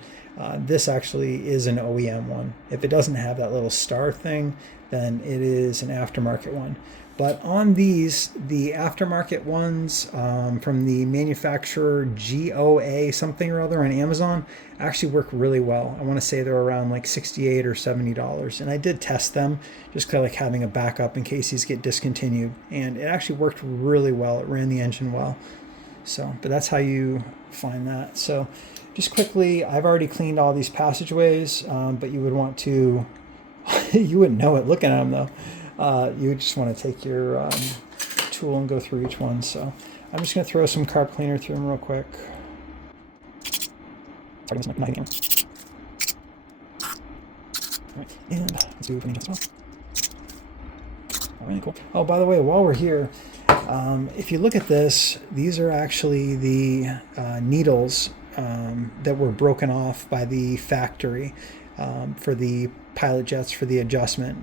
This actually is an OEM one. If it doesn't have that little star thing, then it is an aftermarket one. But on these, the aftermarket ones from the manufacturer GOA something or other on Amazon actually work really well. I want to say they're around like $68 or $70. And I did test them just kind of like having a backup in case these get discontinued. And it actually worked really well. It ran the engine well. So, but that's how you find that. So just quickly, I've already cleaned all these passageways, but you would want to, you wouldn't know it looking at them though. You just want to take your tool and go through each one. So I'm just going to throw some carb cleaner through them real quick. Right, and let's do it as well. All right, cool. Oh, by the way, while we're here, if you look at this, these are actually the needles that were broken off by the factory for the pilot jets, for the adjustment,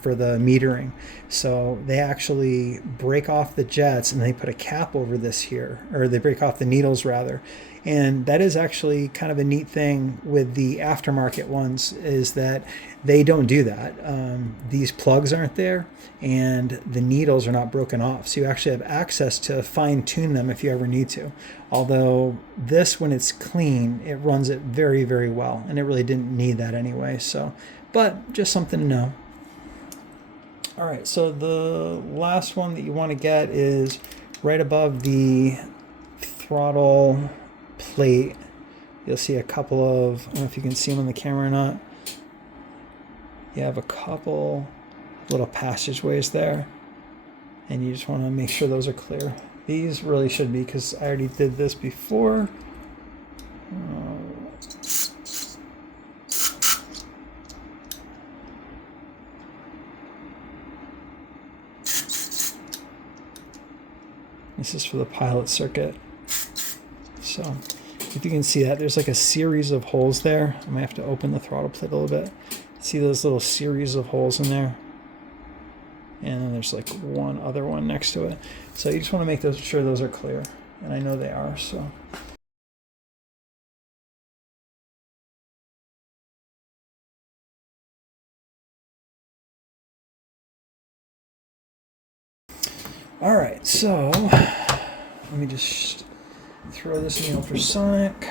for the metering. So they actually break off the jets and they put a cap over this here, or they break off the needles rather. And that is actually kind of a neat thing with the aftermarket ones, is that they don't do that. These plugs aren't there and the needles are not broken off. So you actually have access to fine tune them if you ever need to. Although this, when it's clean, it runs it very, very well. And it really didn't need that anyway. So, but just something to know. All right, so the last one that you want to get is right above the throttle plate. You'll see a couple of, I don't know if you can see them on the camera or not. You have a couple little passageways there, and you just want to make sure those are clear. These really should be, because I already did this before. This is for the pilot circuit. So if you can see that, there's like a series of holes there. I might have to open the throttle plate a little bit. See those little series of holes in there? And then there's like one other one next to it. So you just want to make sure those are clear. And I know they are, so. All right, so let me just throw this in the ultrasonic.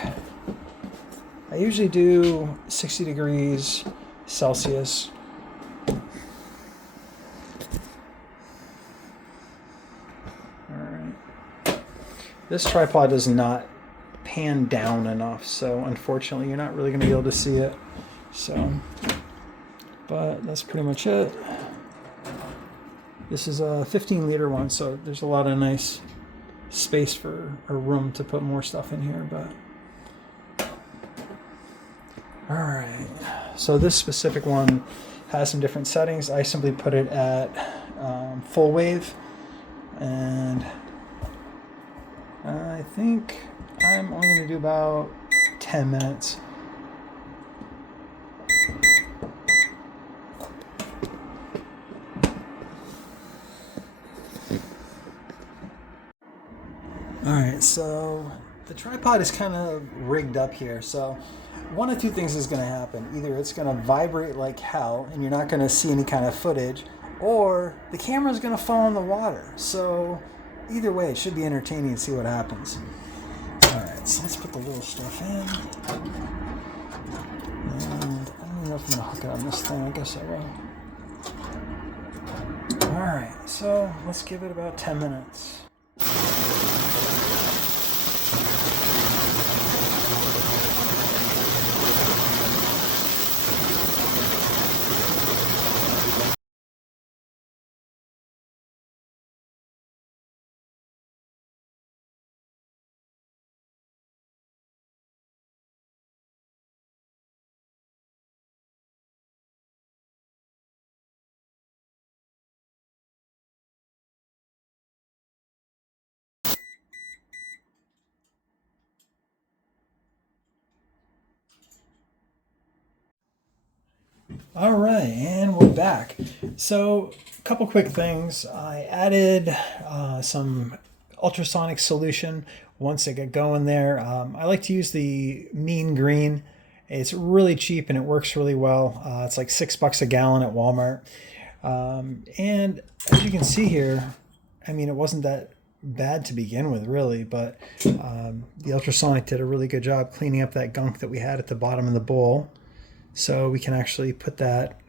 I usually do 60 degrees Celsius. All right. This tripod does not pan down enough, so unfortunately you're not really going to be able to see it. So, but that's pretty much it. This is a 15-liter one, so there's a lot of nice space or room to put more stuff in here. But all right, so this specific one has some different settings. I simply put it at full wave, and I think I'm only going to do about 10 minutes. Alright, so the tripod is kind of rigged up here, so one of two things is going to happen. Either it's going to vibrate like hell and you're not going to see any kind of footage, or the camera is going to fall in the water. So either way, it should be entertaining to see what happens. Alright, so let's put the little stuff in. And I don't know if I'm going to hook it on this thing. I guess I will. Alright, so let's give it about 10 minutes. All right, and we're back. So a couple quick things. I added some ultrasonic solution once I get going there. I like to use the mean green. It's really cheap and it works really well. It's like $6 a gallon at Walmart. And as you can see here, I mean, it wasn't that bad to begin with, really, but the ultrasonic did a really good job cleaning up that gunk that we had at the bottom of the bowl. So we can actually put that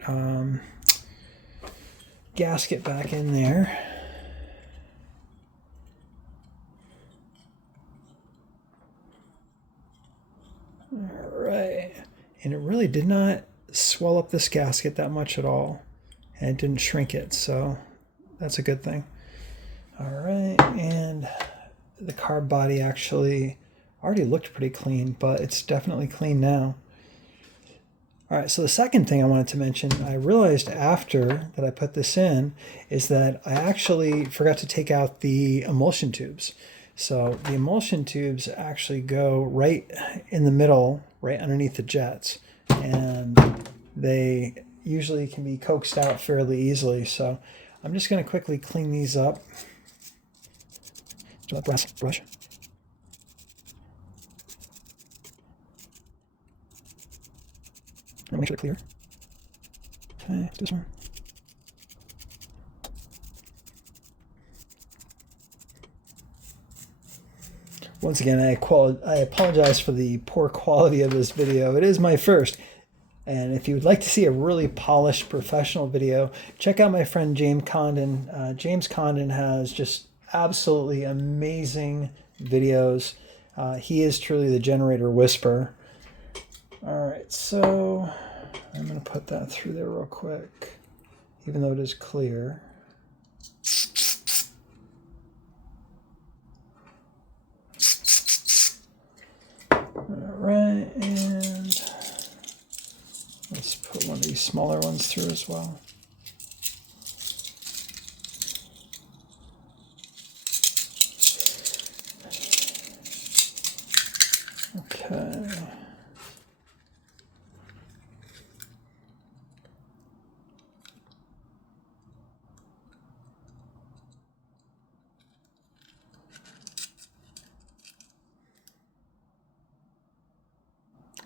gasket back in there. All right. And it really did not swell up this gasket that much at all. And it didn't shrink it, so that's a good thing. All right, and the carb body actually already looked pretty clean, but it's definitely clean now. All right, so the second thing I wanted to mention, I realized after that I put this in, is that I actually forgot to take out the emulsion tubes. So the emulsion tubes actually go right in the middle, right underneath the jets, and they usually can be coaxed out fairly easily. So I'm just going to quickly clean these up. So that brass brush. Make sure they're clear. Okay, let's do this one. Once again, I apologize for the poor quality of this video. It is my first. And if you would like to see a really polished professional video, check out my friend James Condon. James Condon has just absolutely amazing videos. He is truly the generator whisperer. All right, so I'm going to put that through there real quick, even though it is clear. All right, and let's put one of these smaller ones through as well.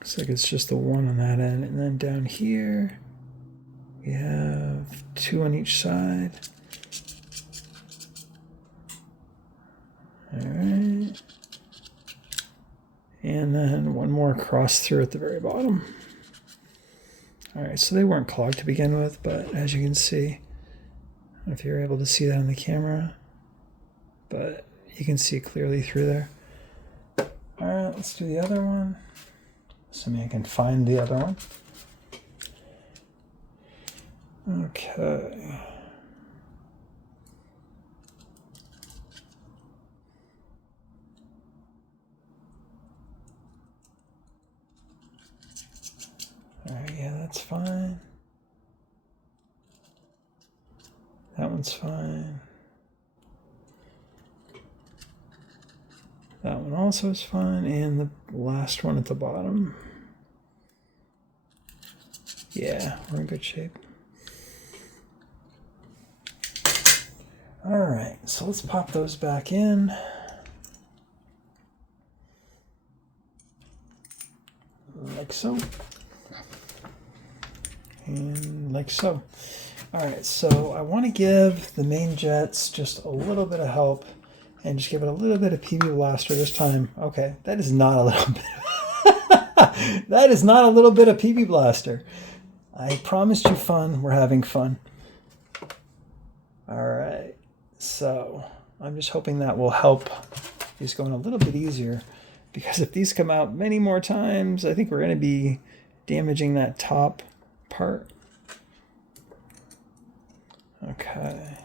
Looks like it's just the one on that end. And then down here, we have 2 on each side. All right. And then one more cross through at the very bottom. All right, so they weren't clogged to begin with, but as you can see, I don't know if you're able to see that on the camera, but you can see clearly through there. All right, let's do the other one. Assuming I can find the other one. Okay. All right, yeah, that's fine. That one's fine. That one also is fine, and the last one at the bottom. Yeah, we're in good shape. All right, so let's pop those back in. Like so. And like so. All right, so I want to give the main jets just a little bit of help and just give it a little bit of PB Blaster this time. Okay, that is not a little bit. That is not a little bit of PB Blaster. I promised you fun. We're having fun. All right, so I'm just hoping that will help these going a little bit easier, because if these come out many more times, I think we're going to be damaging that top part. Okay.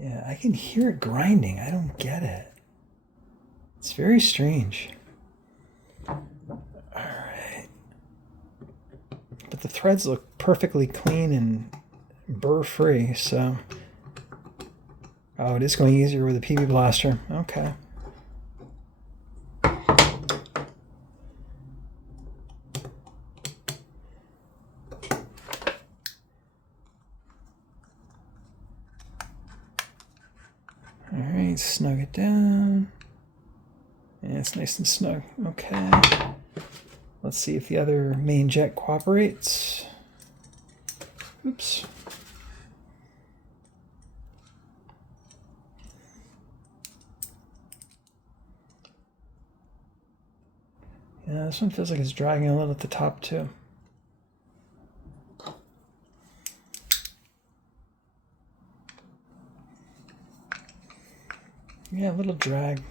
Yeah, I can hear it grinding. I don't get it. It's very strange. All right. But the threads look perfectly clean and burr-free, so... Oh, it is going easier with a PB Blaster. Okay. Alright, snug it down. Yeah, it's nice and snug. Okay. Let's see if the other main jet cooperates. Oops. Yeah, this one feels like it's dragging a little at the top too. Yeah, a little drag.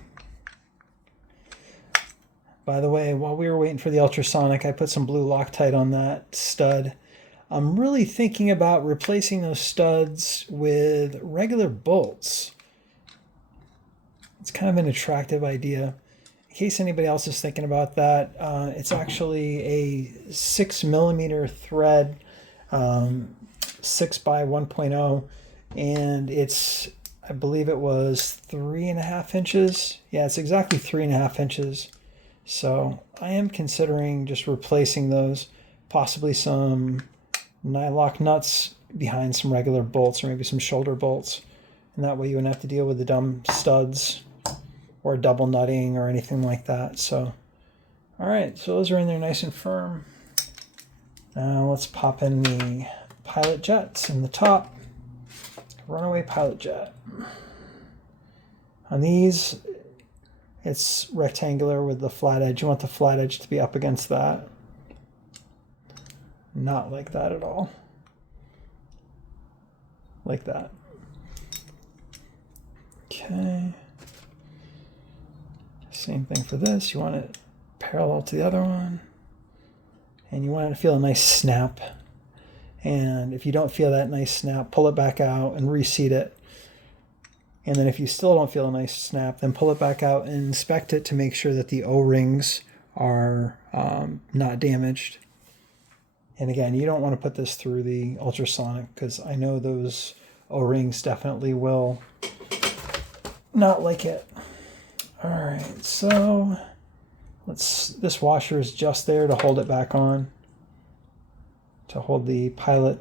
By the way, while we were waiting for the ultrasonic, I put some blue Loctite on that stud. I'm really thinking about replacing those studs with regular bolts. It's kind of an attractive idea. In case anybody else is thinking about that, it's actually a 6mm thread, 6 by 1.0, and it's, I believe it was 3.5 inches. Yeah, it's exactly 3.5 inches. So I am considering just replacing those, possibly some nylock nuts behind some regular bolts, or maybe some shoulder bolts. And that way you wouldn't have to deal with the dumb studs or double nutting or anything like that. So, all right, so those are in there nice and firm. Now let's pop in the pilot jets in the top. Runaway pilot jet. On these, it's rectangular with the flat edge. You want the flat edge to be up against that. Not like that at all. Like that. Okay. Same thing for this. You want it parallel to the other one. And you want it to feel a nice snap. And if you don't feel that nice snap, pull it back out and reseat it. And then if you still don't feel a nice snap, then pull it back out and inspect it to make sure that the O-rings are not damaged. And again, you don't want to put this through the ultrasonic, because I know those O-rings definitely will not like it. All right, so this washer is just there to hold it back on, to hold the pilot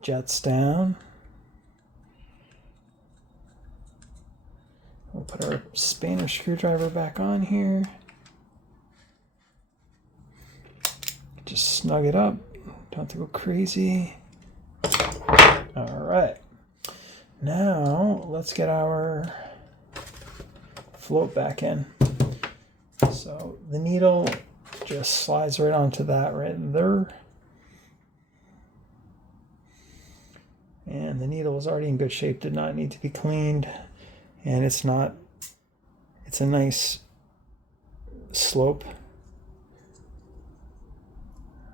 jets down. We'll put our Spanish screwdriver back on here. just snug it up. Don't have to go crazy. All right. Now let's get our float back in. So the needle just slides right onto that right there. And the needle is already in good shape, did not need to be cleaned. And it's a nice slope.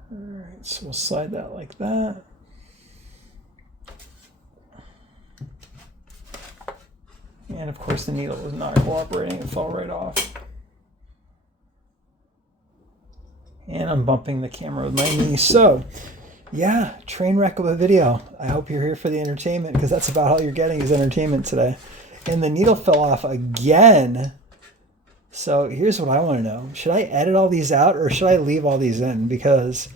All right, so we'll slide that like that. And of course the needle was not cooperating, it fell right off. And I'm bumping the camera with my knee. So yeah, train wreck of a video. I hope you're here for the entertainment, because that's about all you're getting is entertainment today. And the needle fell off again. So here's what I want to know. Should I edit all these out or should I leave all these in? Because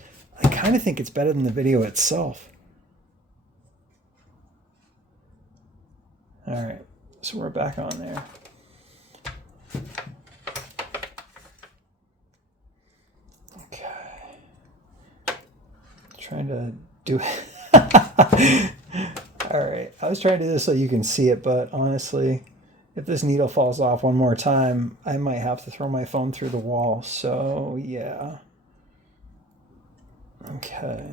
I kind of think it's better than the video itself. All right, so we're back on there. Trying to do it. All right, I was trying to do this so you can see it, but honestly, if this needle falls off one more time, I might have to throw my phone through the wall. So yeah. Okay.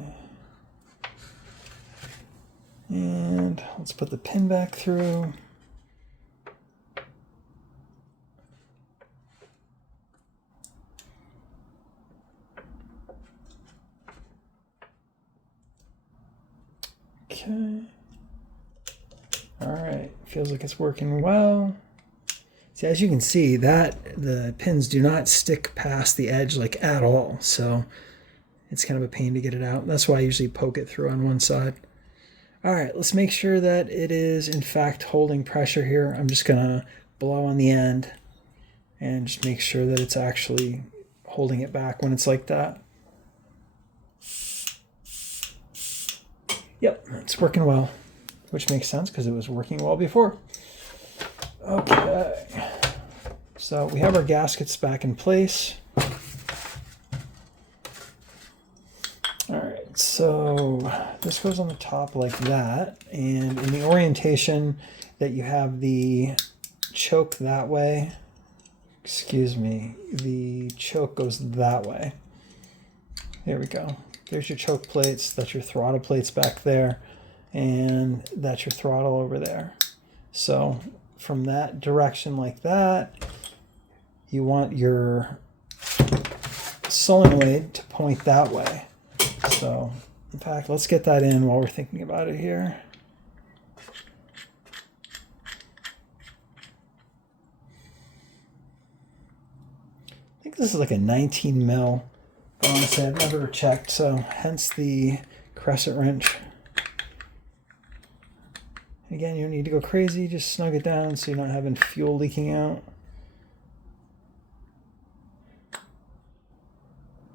And let's put the pin back through. Okay. All right, feels like it's working well. See, as you can see, that the pins do not stick past the edge like at all. So it's kind of a pain to get it out. That's why I usually poke it through on one side. All right, let's make sure that it is in fact holding pressure here. I'm just gonna blow on the end and just make sure that it's actually holding it back when it's like that. Yep, it's working well, which makes sense because it was working well before. Okay, so we have our gaskets back in place. All right, so this goes on the top like that, and in the orientation that you have the choke that way, excuse me, the choke goes that way. There we go. There's your choke plates, that's your throttle plates back there, and that's your throttle over there. So from that direction like that, you want your solenoid to point that way. So in fact, let's get that in while we're thinking about it here. I think this is like a 19 mil. Honestly, I've never checked, so hence the crescent wrench. Again, you don't need to go crazy, just snug it down so you're not having fuel leaking out.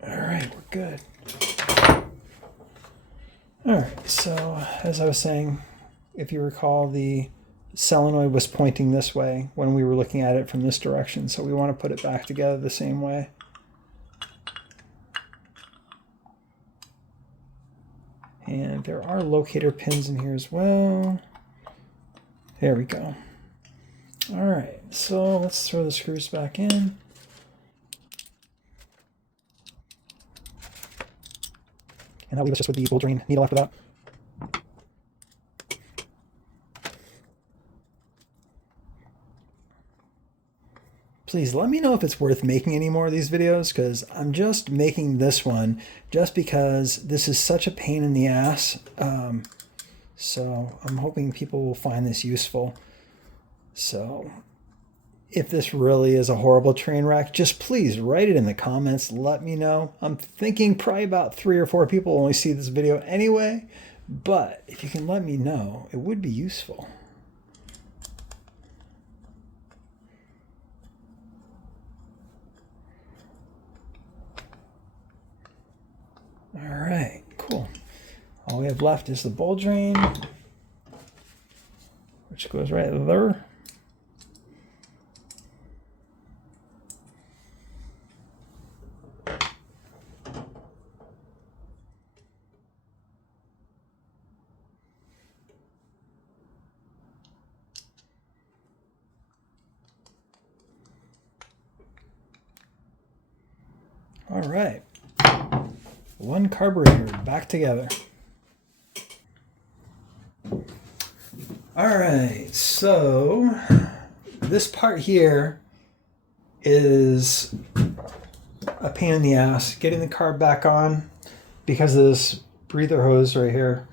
All right, we're good. All right, so as I was saying, if you recall, the solenoid was pointing this way when we were looking at it from this direction, so we want to put it back together the same way. And there are locator pins in here as well. There we go. All right, so let's throw the screws back in. And I'll leave us just with the bolt drain needle after that. Please let me know if it's worth making any more of these videos, because I'm just making this one just because this is such a pain in the ass. So I'm hoping people will find this useful. So if this really is a horrible train wreck, just please write it in the comments. Let me know. I'm thinking probably about 3 or 4 people only see this video anyway, but if you can let me know, it would be useful. All right, cool. All we have left is the bowl drain, which goes right there. All right, one carburetor back together. All right, so this part here is a pain in the ass. Getting the carb back on because of this breather hose right here.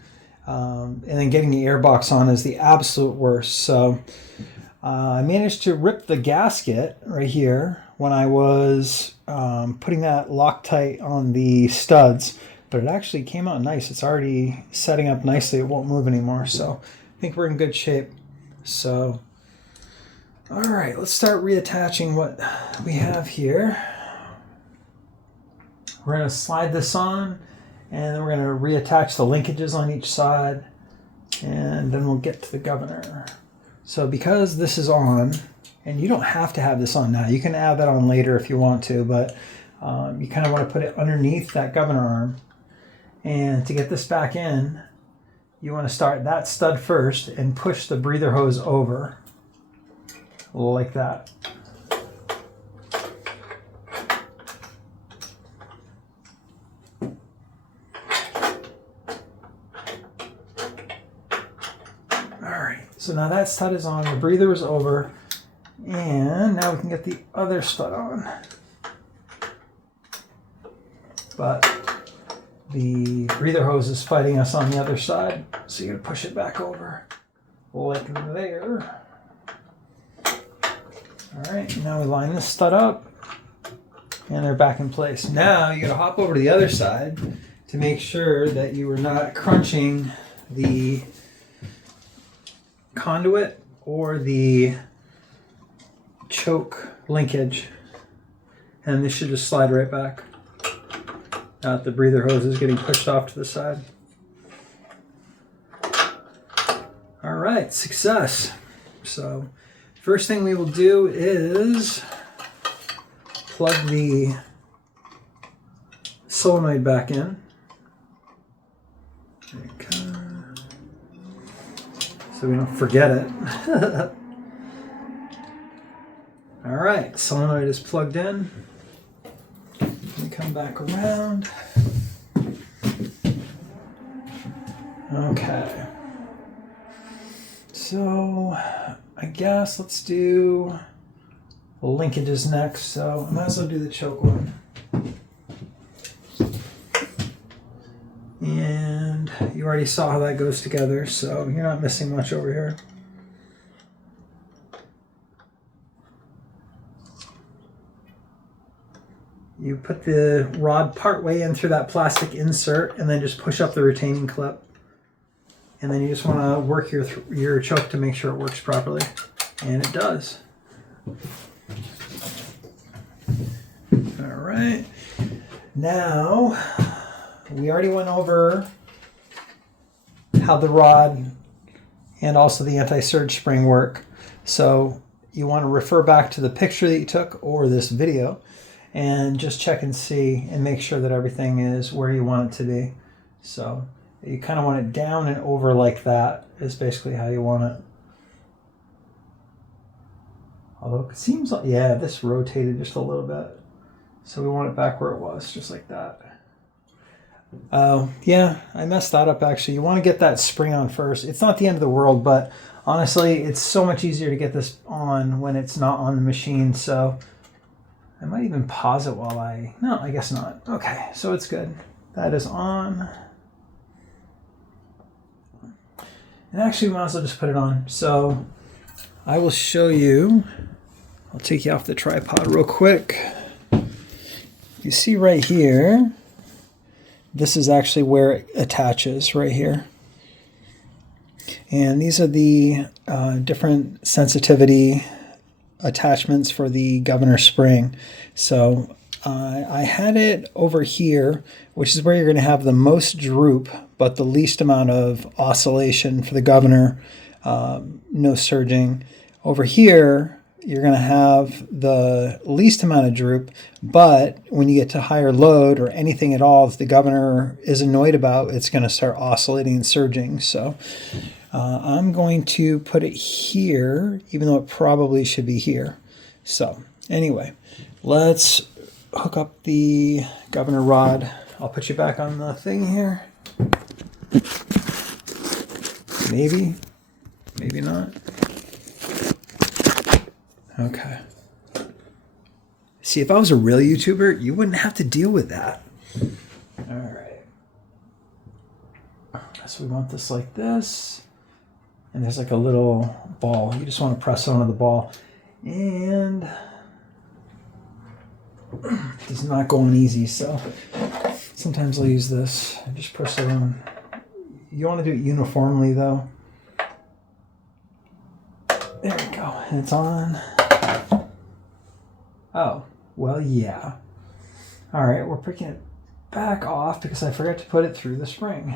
And then getting the airbox on is the absolute worst. So I managed to rip the gasket right here when I was putting that Loctite on the studs, but it actually came out nice. It's already setting up nicely. It won't move anymore. So I think we're in good shape. So, all right, let's start reattaching what we have here. We're going to slide this on, and then we're going to reattach the linkages on each side, and then we'll get to the governor. So because this is on, and you don't have to have this on now, you can add that on later if you want to, but you kind of want to put it underneath that governor arm. And to get this back in, you want to start that stud first and push the breather hose over like that. So now that stud is on, the breather is over, and now we can get the other stud on. But the breather hose is fighting us on the other side, so you're going to push it back over like there. All right, now we line this stud up, and they're back in place. Now you got to hop over to the other side to make sure that you are not crunching the conduit or the choke linkage, and this should just slide right back. Now that the breather hose is getting pushed off to the side. All right, success. So first thing we will do is plug the solenoid back in. There you go. So we don't forget it. All right, solenoid is plugged in. Let me come back around. Okay. So I guess let's do the linkages next. So I might as well do the choke one. And you already saw how that goes together, so you're not missing much over here. You put the rod partway in through that plastic insert and then just push up the retaining clip. And then you just want to work your choke to make sure it works properly. And it does. All right. Now, we already went over how the rod and also the anti-surge spring work. So you want to refer back to the picture that you took or this video and just check and see and make sure that everything is where you want it to be. So you kind of want it down and over like that is basically how you want it. Although it seems like, yeah, this rotated just a little bit. So we want it back where it was, just like that. Yeah, I messed that up actually. You want to get that spring on first. It's not the end of the world, but honestly, it's so much easier to get this on when it's not on the machine. So I might even pause it while no, I guess not. Okay, so it's good. That is on. And actually, we might as well just put it on. So I will show you. I'll take you off the tripod real quick. You see right here, this is actually where it attaches right here. And these are the different sensitivity attachments for the governor spring. So I had it over here, which is where you're going to have the most droop, but the least amount of oscillation for the governor, no surging. Over here, you're going to have the least amount of droop, but when you get to higher load or anything at all, if the governor is annoyed about, it's going to start oscillating and surging. So I'm going to put it here, even though it probably should be here. So anyway, let's hook up the governor rod. I'll put you back on the thing here. Maybe, maybe not. Okay. See, if I was a real YouTuber, you wouldn't have to deal with that. All right. So we want this like this. And there's like a little ball. You just want to press onto the ball. And it's not going easy, so sometimes I'll use this. I just press it on. You want to do it uniformly though. There we go. And it's on. Oh, well, yeah. All right, we're picking it back off because I forgot to put it through the spring.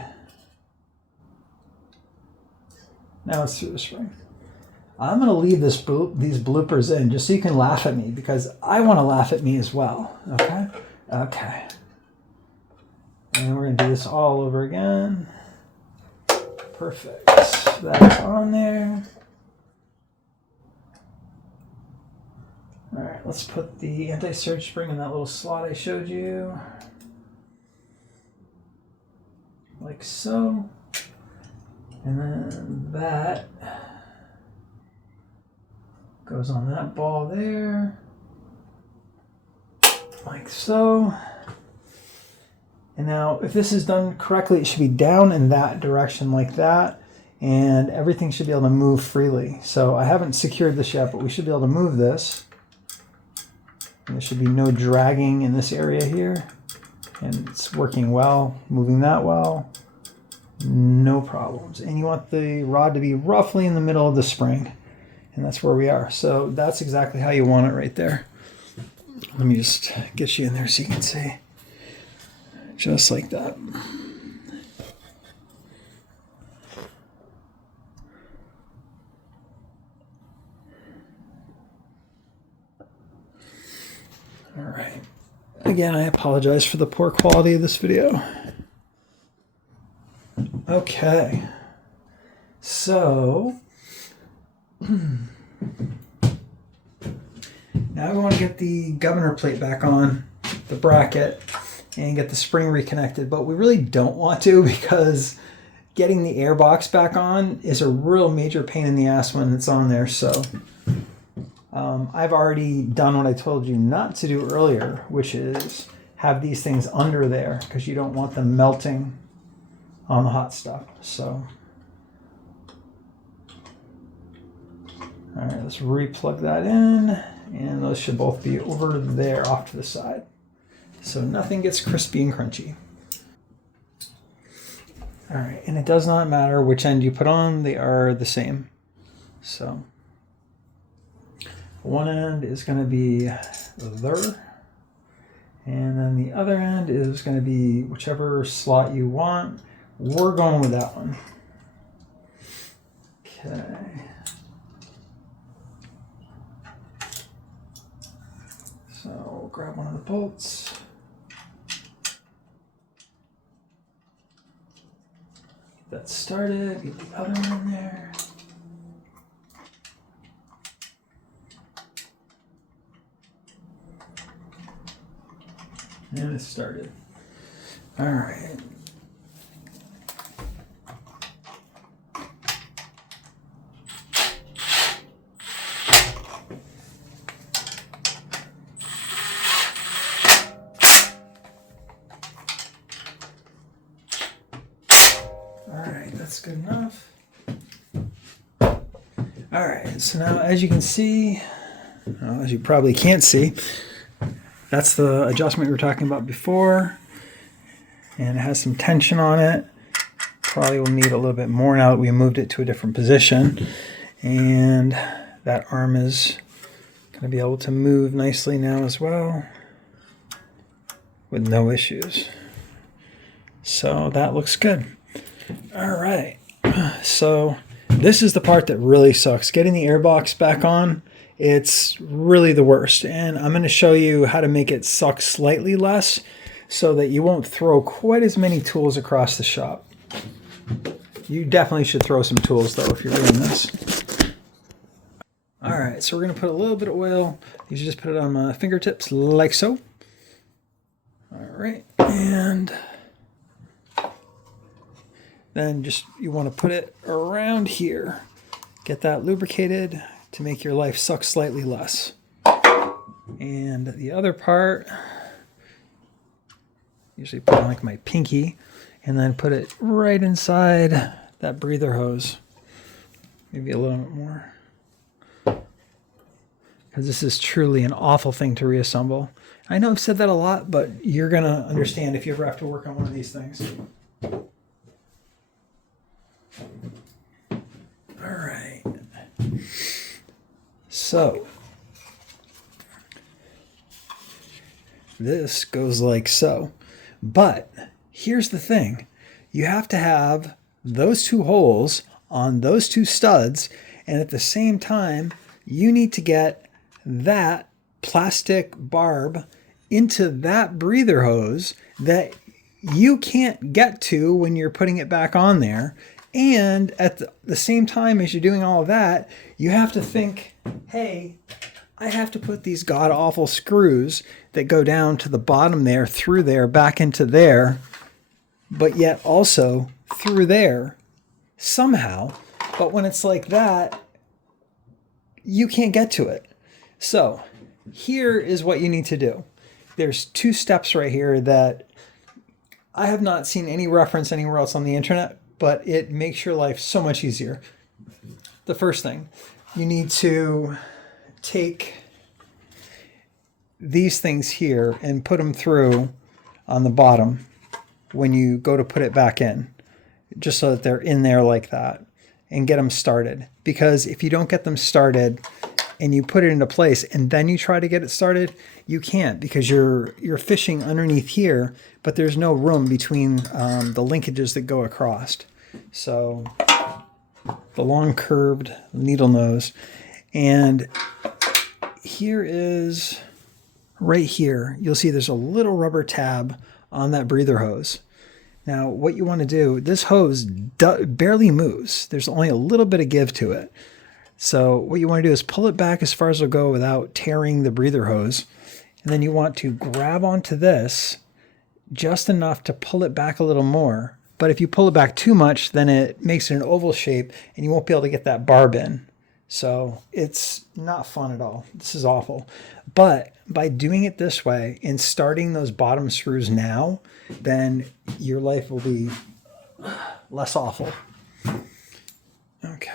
Now it's through the spring. I'm going to leave these bloopers in just so you can laugh at me because I want to laugh at me as well. Okay? Okay. And we're going to do this all over again. Perfect. That's on there. All right, let's put the anti-surge spring in that little slot I showed you. Like so. And then that goes on that ball there, like so. And now if this is done correctly, it should be down in that direction like that, and everything should be able to move freely. So I haven't secured this yet, but we should be able to move this. And there should be no dragging in this area here. And it's working well, moving that well. No problems. And you want the rod to be roughly in the middle of the spring. And that's where we are. So that's exactly how you want it right there. Let me just get you in there so you can see. Just like that. All right. Again, I apologize for the poor quality of this video. Okay, so now we want to get the governor plate back on the bracket and get the spring reconnected, but we really don't want to because getting the airbox back on is a real major pain in the ass when it's on there. So I've already done what I told you not to do earlier, which is have these things under there because you don't want them melting on the hot stuff. So all right, let's replug that in, and those should both be over there off to the side so nothing gets crispy and crunchy. All right, and it does not matter which end you put on, they are the same. So one end is going to be there, and then the other end is going to be whichever slot you want. We're going with that one. Okay. So we'll grab one of the bolts. Get that started. Get the other one there. And it's started. All right. That's good enough. All right, so now as you can see, well, as you probably can't see, that's the adjustment we were talking about before, and it has some tension on it. Probably will need a little bit more now that we moved it to a different position, and that arm is going to be able to move nicely now as well with no issues. So that looks good. All right, so this is the part that really sucks. Getting the airbox back on, it's really the worst. And I'm going to show you how to make it suck slightly less so that you won't throw quite as many tools across the shop. You definitely should throw some tools though if you're doing this. All right, so we're going to put a little bit of oil. You should just put it on my fingertips like so. And then just you want to put it around here. Get that lubricated to make your life suck slightly less. And the other part, usually put on like my pinky, and then put it right inside that breather hose. Maybe a little bit more. Because this is truly an awful thing to reassemble. I know I've said that a lot, but you're going to understand if you ever have to work on one of these things. All right. So this goes like so. But here's the thing. You have to have those two holes on those two studs, and at the same time, you need to get that plastic barb into that breather hose that you can't get to when you're putting it back on there. And at the same time as you're doing all of that, you have to think, hey, I have to put these god-awful screws that go down to the bottom there, through there, back into there, but yet also through there somehow. But when it's like that, you can't get to it. So here is what you need to do. There's two steps right here that I have not seen any reference anywhere else on the internet, but it makes your life so much easier. The first thing, you need to take these things here and put them through on the bottom when you go to put it back in, just so that they're in there like that, and get them started. Because if you don't get them started and you put it into place and then you try to get it started, you can't, because you're fishing underneath here, but there's no room between the linkages that go across. So the long curved needle nose, and here is right here, you'll see there's a little rubber tab on that breather hose. Now what you want to do, this hose barely moves. There's only a little bit of give to it. So what you want to do is pull it back as far as it'll go without tearing the breather hose. And then you want to grab onto this just enough to pull it back a little more. But if you pull it back too much, then it makes it an oval shape and you won't be able to get that barb in. So it's not fun at all. This is awful. But by doing it this way and starting those bottom screws now, then your life will be less awful. Okay.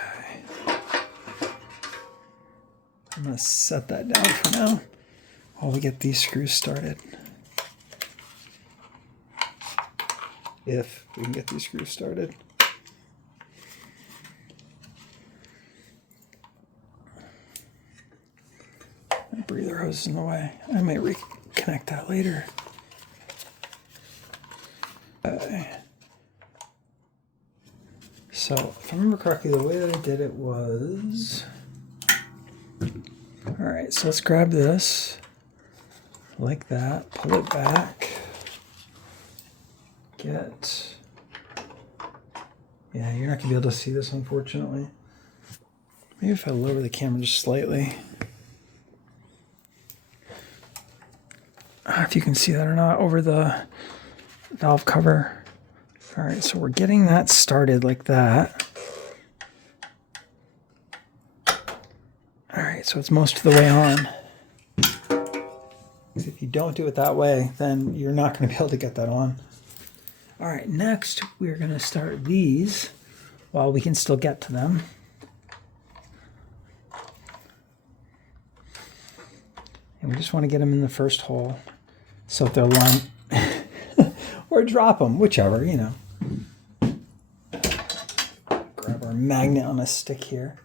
I'm going to set that down for now while we get these screws started. If we can get these screws started. My breather hose is in the way. I might reconnect that later. Okay. So, if I remember correctly, the way that I did it was... Alright, so let's grab this like that, pull it back, yeah, you're not going to be able to see this, unfortunately. Maybe if I lower the camera just slightly. I don't know if you can see that or not over the valve cover. Alright, so we're getting that started like that. Alright, so it's most of the way on. If you don't do it that way, then you're not going to be able to get that on. Alright, next we're going to start these while we can still get to them. And we just want to get them in the first hole so if they're long, or drop them, whichever, you know. Grab our magnet on a stick here.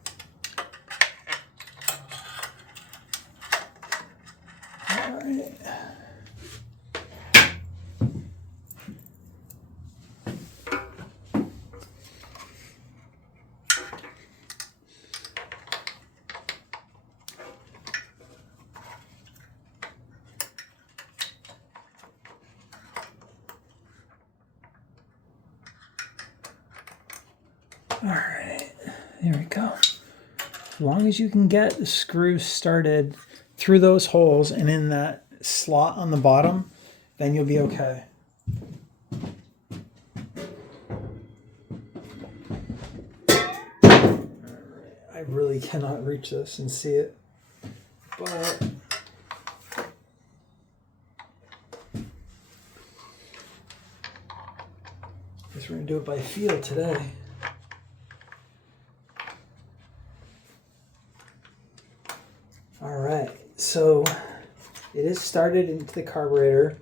Alright, there we go. As long as you can get the screws started through those holes and in that slot on the bottom, then you'll be okay. really cannot reach this and see it, but guess we're gonna do it by feel today. All right, so it is started into the carburetor.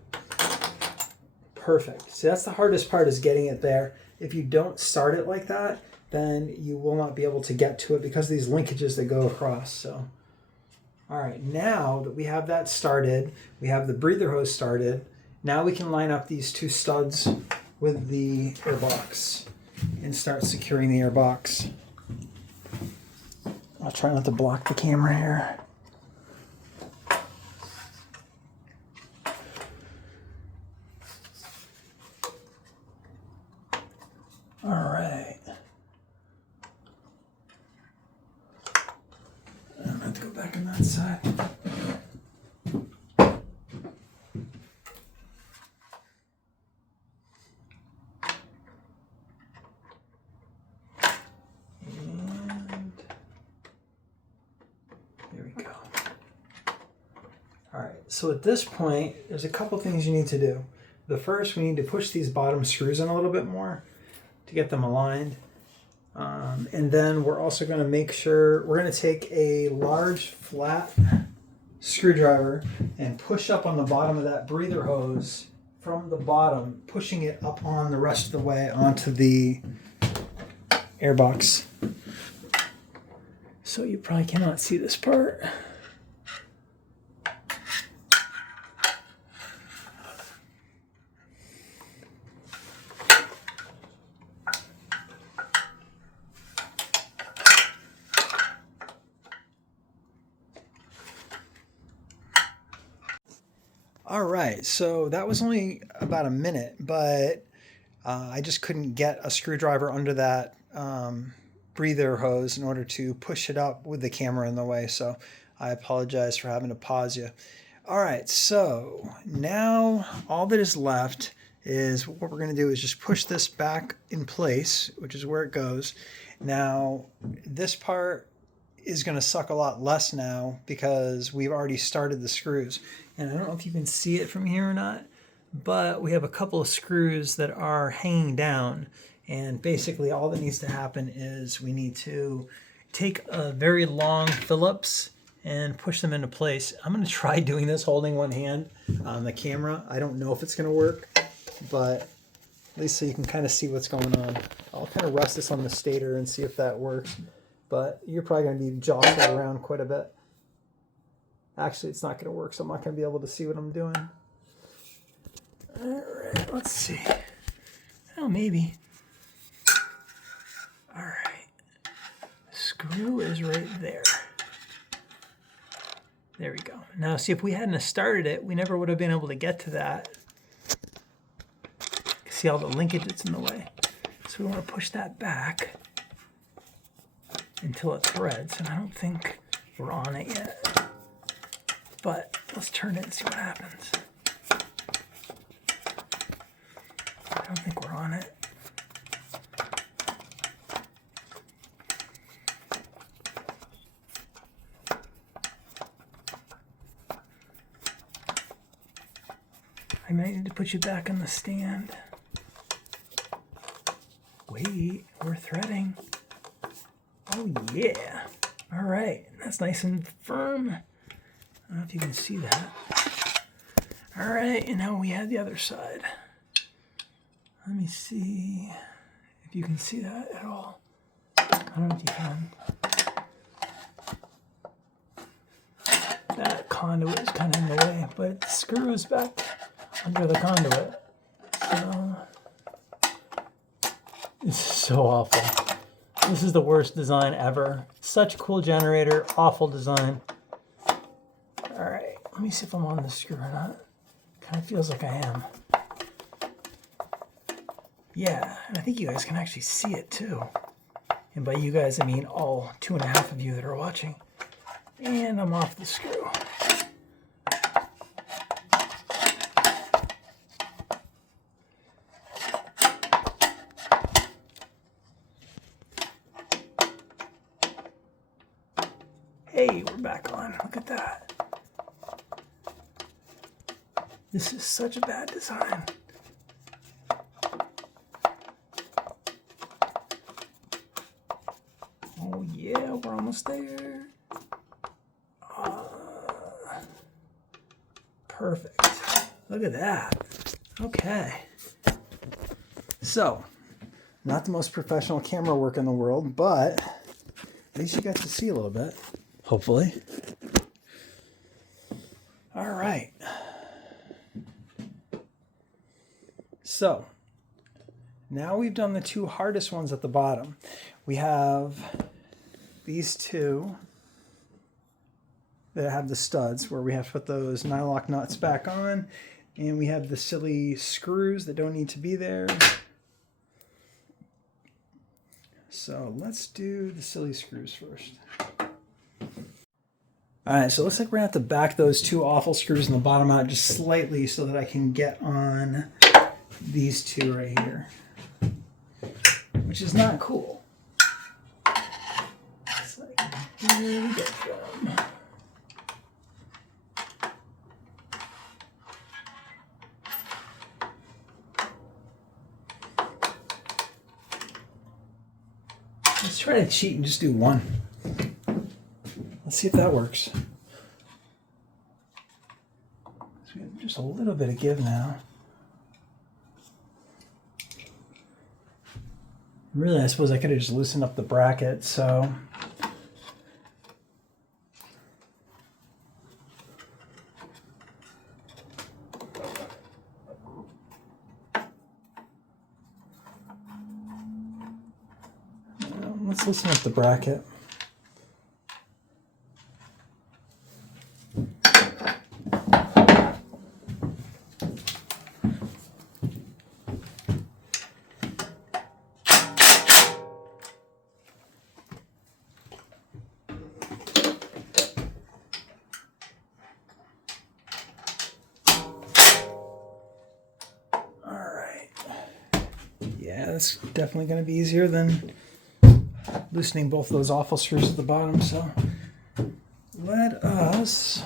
Perfect. See, that's the hardest part, is getting it there. If you don't start it like that, then you will not be able to get to it because of these linkages that go across. So, all right, now that we have that started, we have the breather hose started, now we can line up these two studs with the airbox and start securing the airbox. I'll try not to block the camera here. All right. I'm going to have to go back on that side. And there we go. All right, so at this point, there's a couple things you need to do. The first, we need to push these bottom screws in a little bit more to get them aligned. And then we're also going to make sure, we're going to take a large flat screwdriver and push up on the bottom of that breather hose from the bottom, pushing it up on the rest of the way onto the airbox. So you probably cannot see this part. All right, so that was only about a minute, but I just couldn't get a screwdriver under that breather hose in order to push it up with the camera in the way, so I apologize for having to pause you. All right, so now all that is left is what we're going to do is just push this back in place, which is where it goes. Now, this part is going to suck a lot less now because we've already started the screws. And I don't know if you can see it from here or not, but we have a couple of screws that are hanging down. And basically all that needs to happen is we need to take a very long Phillips and push them into place. I'm going to try doing this holding one hand on the camera. I don't know if it's going to work, but at least so you can kind of see what's going on. I'll kind of rest this on the stator and see if that works. But you're probably going to be jostling around quite a bit. Actually, it's not going to work, so I'm not going to be able to see what I'm doing. All right, let's see. Oh, maybe. All right. Screw is right there. There we go. Now, see, if we hadn't started it, we never would have been able to get to that. See all the linkage that's in the way. So we want to push that back until it threads, and I don't think we're on it yet. But let's turn it and see what happens. I don't think we're on it. I might need to put you back on the stand. Wait, we're threading. Oh yeah. All right, that's nice and firm. I don't know if you can see that. All right, and now we have the other side. Let me see if you can see that at all. I don't know if you can. That conduit is kind of in the way, but it screws back under the conduit. So, this is so awful. This is the worst design ever. Such a cool generator, awful design. All right, let me see if I'm on the screw or not. Kind of feels like I am. Yeah, and I think you guys can actually see it too. And by you guys, I mean all 2.5 of you that are watching. And I'm off the screw. Hey, we're back on. Look at that. This is such a bad design. Oh yeah, we're almost there. Perfect. Look at that. Okay. So, not the most professional camera work in the world, but at least you got to see a little bit, hopefully. All right. So, now we've done the two hardest ones at the bottom. We have these two that have the studs where we have to put those nylock nuts back on, and we have the silly screws that don't need to be there. So let's do the silly screws first. All right, so it looks like we're gonna have to back those two awful screws in the bottom out just slightly so that I can get on these two right here, which is not cool. It's like, where we get from? Let's try to cheat and just do one. Let's see if that works. So we have just a little bit of give now. Really, I suppose I could have just loosened up the bracket, so. Let's loosen up the bracket. That's definitely going to be easier than loosening both those awful screws at the bottom. So let us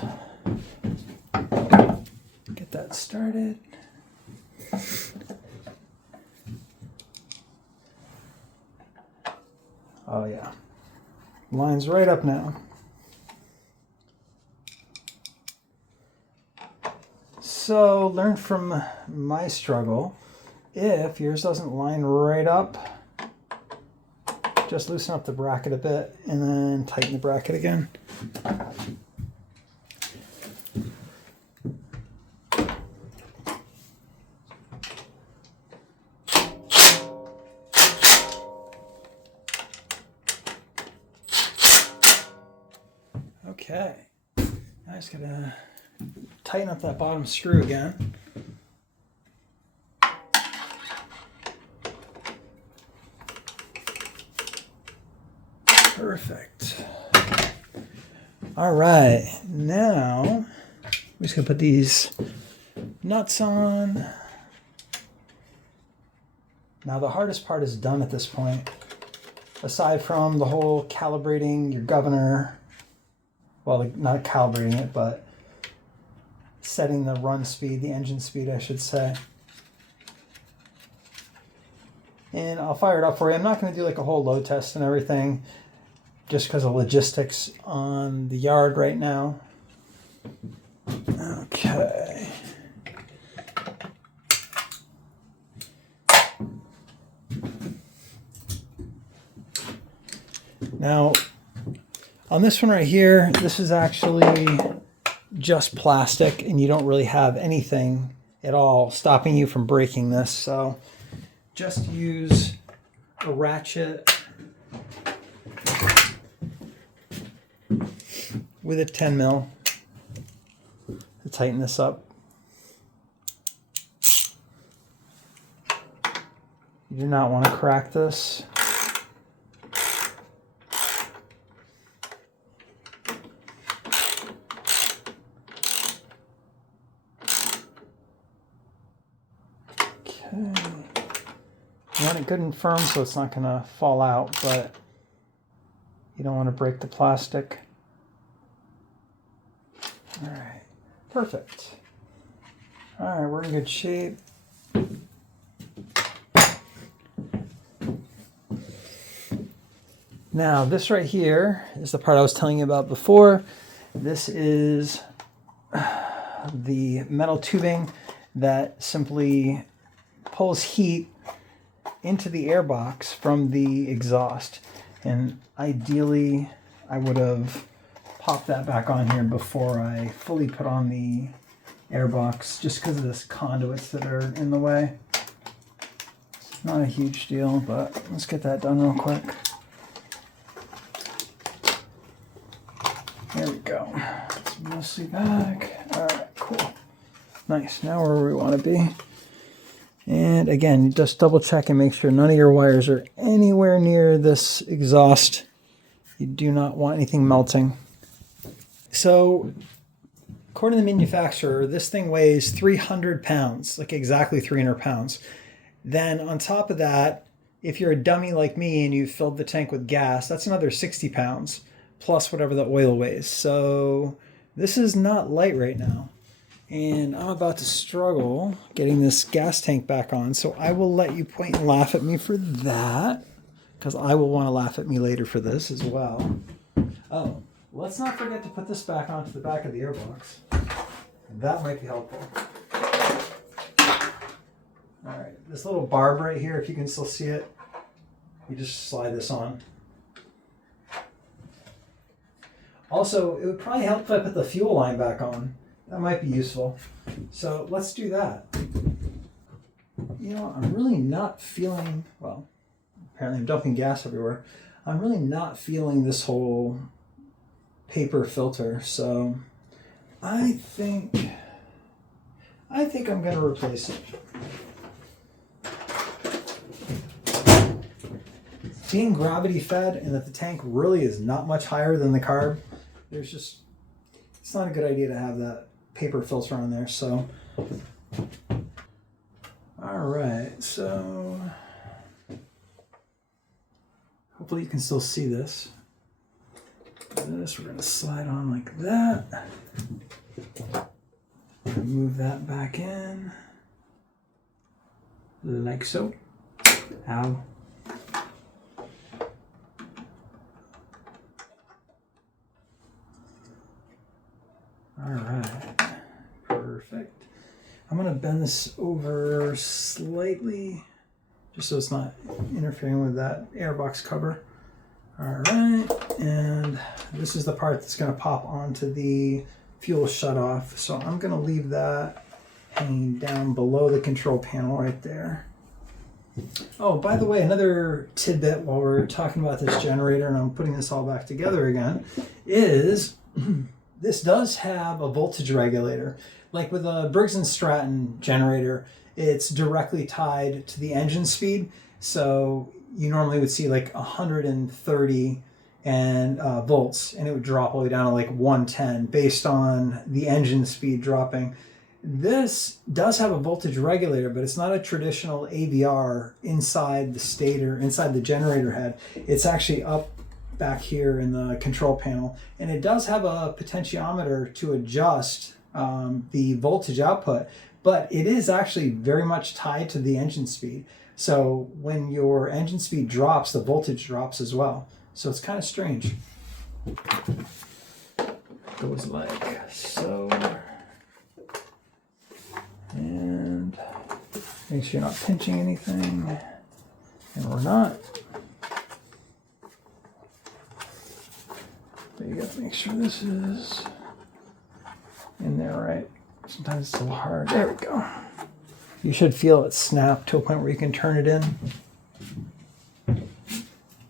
get that started. Oh yeah, line's right up now. So learn from my struggle. If yours doesn't line right up, just loosen up the bracket a bit and then tighten the bracket again. Okay, I just gotta tighten up that bottom screw again. Perfect. All right, now we're just gonna put these nuts on. Now the hardest part is done at this point. Aside from the whole calibrating your governor, well, not calibrating it, but setting the run speed, the engine speed, I should say. And I'll fire it up for you. I'm not gonna do like a whole load test and everything, just because of logistics on the yard right now. Okay. Now, on this one right here, this is actually just plastic, and you don't really have anything at all stopping you from breaking this. So just use a ratchet with a 10 mil to tighten this up. You do not want to crack this. Okay. You want it good and firm so it's not going to fall out, but you don't want to break the plastic. Perfect. All right, we're in good shape. Now, this right here is the part I was telling you about before. This is the metal tubing that simply pulls heat into the airbox from the exhaust. And ideally, I would have popped that back on here before I fully put on the airbox, just because of this conduits that are in the way. Not a huge deal, but let's get that done real quick. There we go. It's mostly back. All right, cool. Nice. Now we're where we want to be. And again, just double check and make sure none of your wires are anywhere near this exhaust. You do not want anything melting. So, according to the manufacturer, this thing weighs 300 pounds, like exactly 300 pounds. Then on top of that, if you're a dummy like me and you filled the tank with gas, that's another 60 pounds. Plus whatever the oil weighs. So this is not light right now. And I'm about to struggle getting this gas tank back on. So I will let you point and laugh at me for that, because I will want to laugh at me later for this as well. Oh, let's not forget to put this back onto the back of the airbox. That might be helpful. All right, this little barb right here, if you can still see it, you just slide this on. Also, it would probably help if I put the fuel line back on. That might be useful. So let's do that. You know, I'm really not feeling, well, apparently I'm dumping gas everywhere. I'm really not feeling this whole paper filter. So I think I'm going to replace it. Being gravity fed and that the tank really is not much higher than the carb, it's not a good idea to have that paper filter on there. So, all right, so hopefully you can still see this. This we're going to slide on like that. Move that back in like so. Ow. All right, perfect. I'm going to bend this over slightly, just so it's not interfering with that airbox cover. All right, and this is the part that's going to pop onto the fuel shutoff. So I'm going to leave that hanging down below the control panel right there. Oh, by the way, another tidbit while we're talking about this generator, and I'm putting this all back together again, is this does have a voltage regulator. Like with a Briggs & Stratton generator, it's directly tied to the engine speed. So you normally would see like 130 volts, and it would drop all the way down to like 110 based on the engine speed dropping. This does have a voltage regulator, but it's not a traditional AVR inside the stator, inside the generator head. It's actually up back here in the control panel, and it does have a potentiometer to adjust the voltage output, but it is actually very much tied to the engine speed. So when your engine speed drops, the voltage drops as well. So it's kind of strange. Goes like so, and make sure you're not pinching anything, and we're not. But you got to make sure this is in there right. Sometimes it's a little hard. There we go. You should feel it snap to a point where you can turn it in.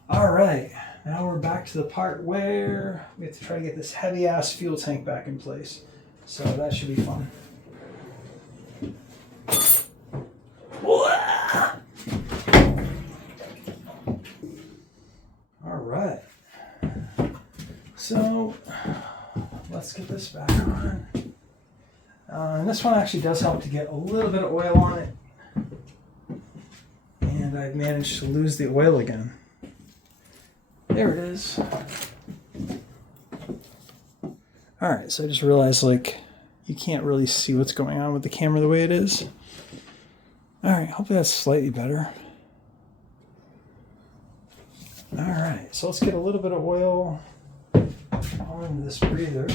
All right, now we're back to the part where we have to try to get this heavy ass fuel tank back in place. So that should be fun. All right. So let's get this back on. And this one actually does help to get a little bit of oil on it. And I've managed to lose the oil again. There it is. All right, so I just realized, like, you can't really see what's going on with the camera the way it is. All right, hopefully that's slightly better. All right, so let's get a little bit of oil on this breather.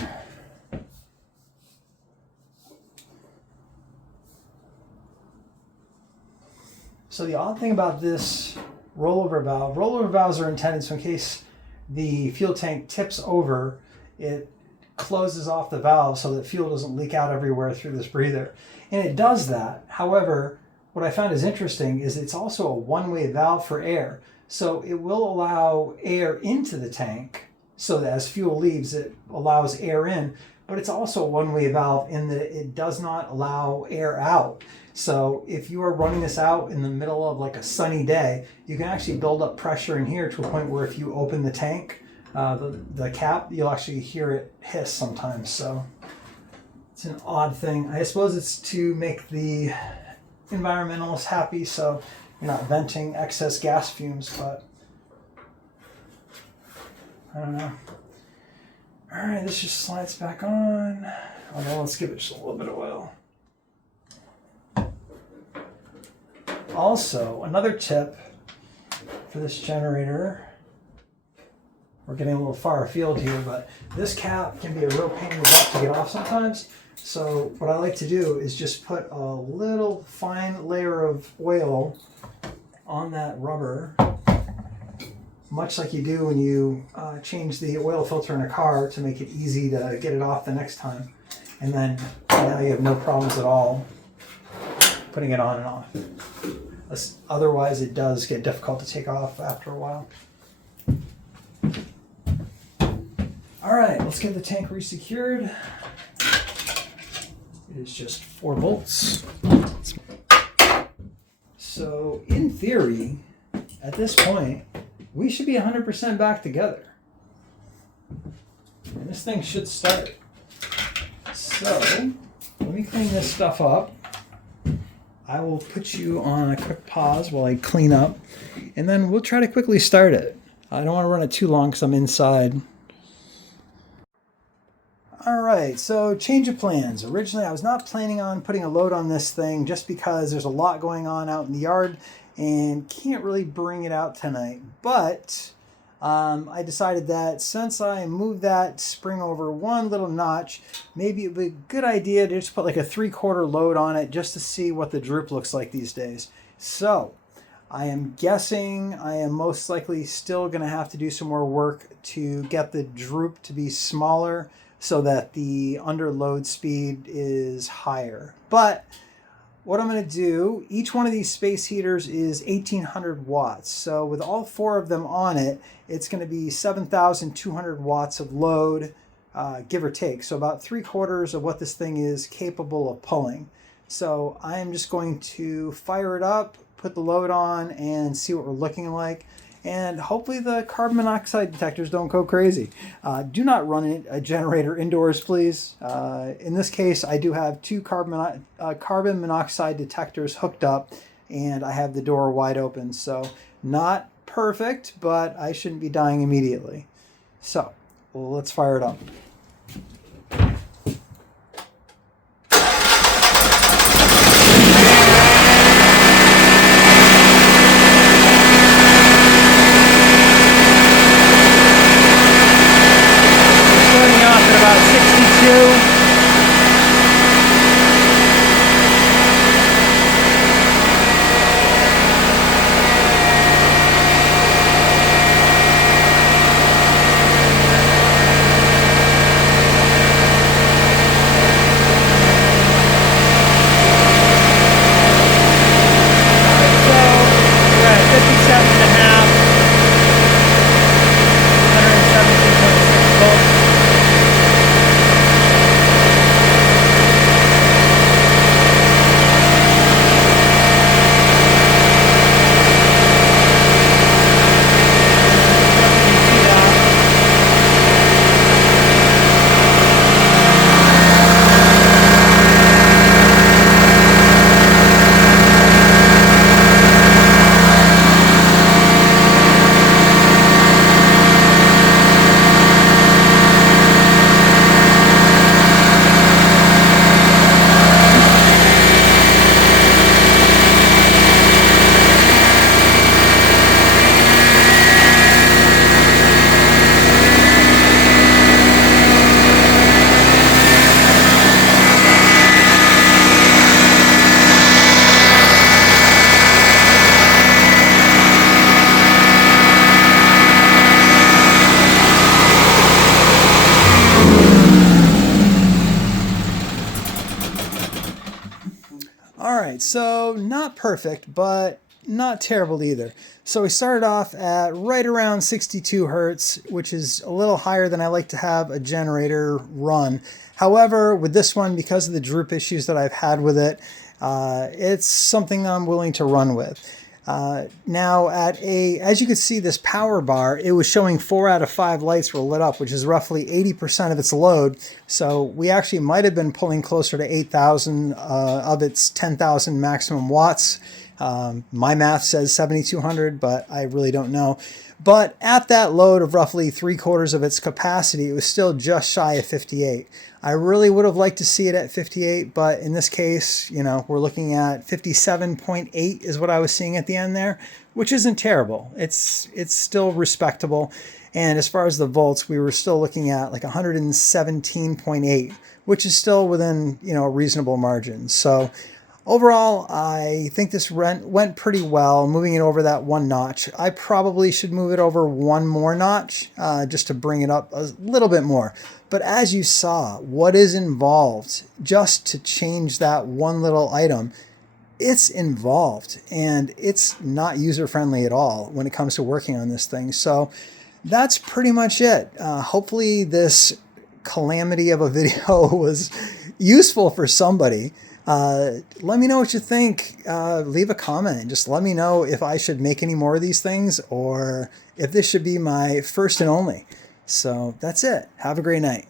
So the odd thing about this rollover valves are intended so in case the fuel tank tips over, it closes off the valve so that fuel doesn't leak out everywhere through this breather. And it does that. However, what I found is interesting is it's also a one-way valve for air. So it will allow air into the tank so that as fuel leaves, it allows air in. But it's also a one-way valve in that it does not allow air out. So if you are running this out in the middle of like a sunny day, you can actually build up pressure in here to a point where if you open the tank, the cap, you'll actually hear it hiss sometimes. So it's an odd thing. I suppose it's to make the environmentalists happy so you're not venting excess gas fumes, but I don't know. All right, this just slides back on. Oh no, let's give it just a little bit of oil. Also, another tip for this generator, we're getting a little far afield here, but this cap can be a real pain in the butt to get off sometimes. So what I like to do is just put a little fine layer of oil on that rubber, much like you do when you change the oil filter in a car to make it easy to get it off the next time. And then now you have no problems at all putting it on and off. Otherwise, it does get difficult to take off after a while. All right, let's get the tank resecured. It is just 4 bolts. So in theory, at this point, we should be 100% back together. And this thing should start. So let me clean this stuff up. I will put you on a quick pause while I clean up, and then we'll try to quickly start it. I don't want to run it too long because I'm inside. All right, so change of plans. Originally, I was not planning on putting a load on this thing just because there's a lot going on out in the yard and can't really bring it out tonight. But I decided that since I moved that spring over one little notch, maybe it would be a good idea to just put like a 3/4 load on it just to see what the Droop looks like these days. So I am guessing I am most likely still going to have to do some more work to get the Droop to be smaller so that the under load speed is higher. But what I'm going to do, each one of these space heaters is 1800 watts. So with all 4 of them on it, it's going to be 7,200 watts of load, give or take. So about 3/4 of what this thing is capable of pulling. So I am just going to fire it up, put the load on, and see what we're looking like. And hopefully the carbon monoxide detectors don't go crazy. Do not run a generator indoors, please. In this case, I do have 2 carbon monoxide detectors hooked up, and I have the door wide open. So not perfect, but I shouldn't be dying immediately. So let's fire it up. right, so not perfect, but not terrible either. So we started off at right around 62 hertz, which is a little higher than I like to have a generator run. However, with this one, because of the droop issues that I've had with it, it's something I'm willing to run with. Now as you can see, this power bar, it was showing 4 out of 5 lights were lit up, which is roughly 80% of its load. So we actually might have been pulling closer to 8,000 of its 10,000 maximum watts. My math says 7,200, but I really don't know. But at that load of roughly 3/4 of its capacity, it was still just shy of 58. I really would have liked to see it at 58, but in this case, you know, we're looking at 57.8 is what I was seeing at the end there, which isn't terrible. It's still respectable. And as far as the volts, we were still looking at like 117.8, which is still within, you know, a reasonable margin. So overall, I think this went pretty well, moving it over that 1 notch. I probably should move it over 1 more notch just to bring it up a little bit more. But as you saw, what is involved just to change that one little item, it's involved, and it's not user-friendly at all when it comes to working on this thing. So that's pretty much it. Hopefully this calamity of a video was useful for somebody. Let me know what you think. Leave a comment. Just let me know if I should make any more of these things or if this should be my first and only. So that's it. Have a great night.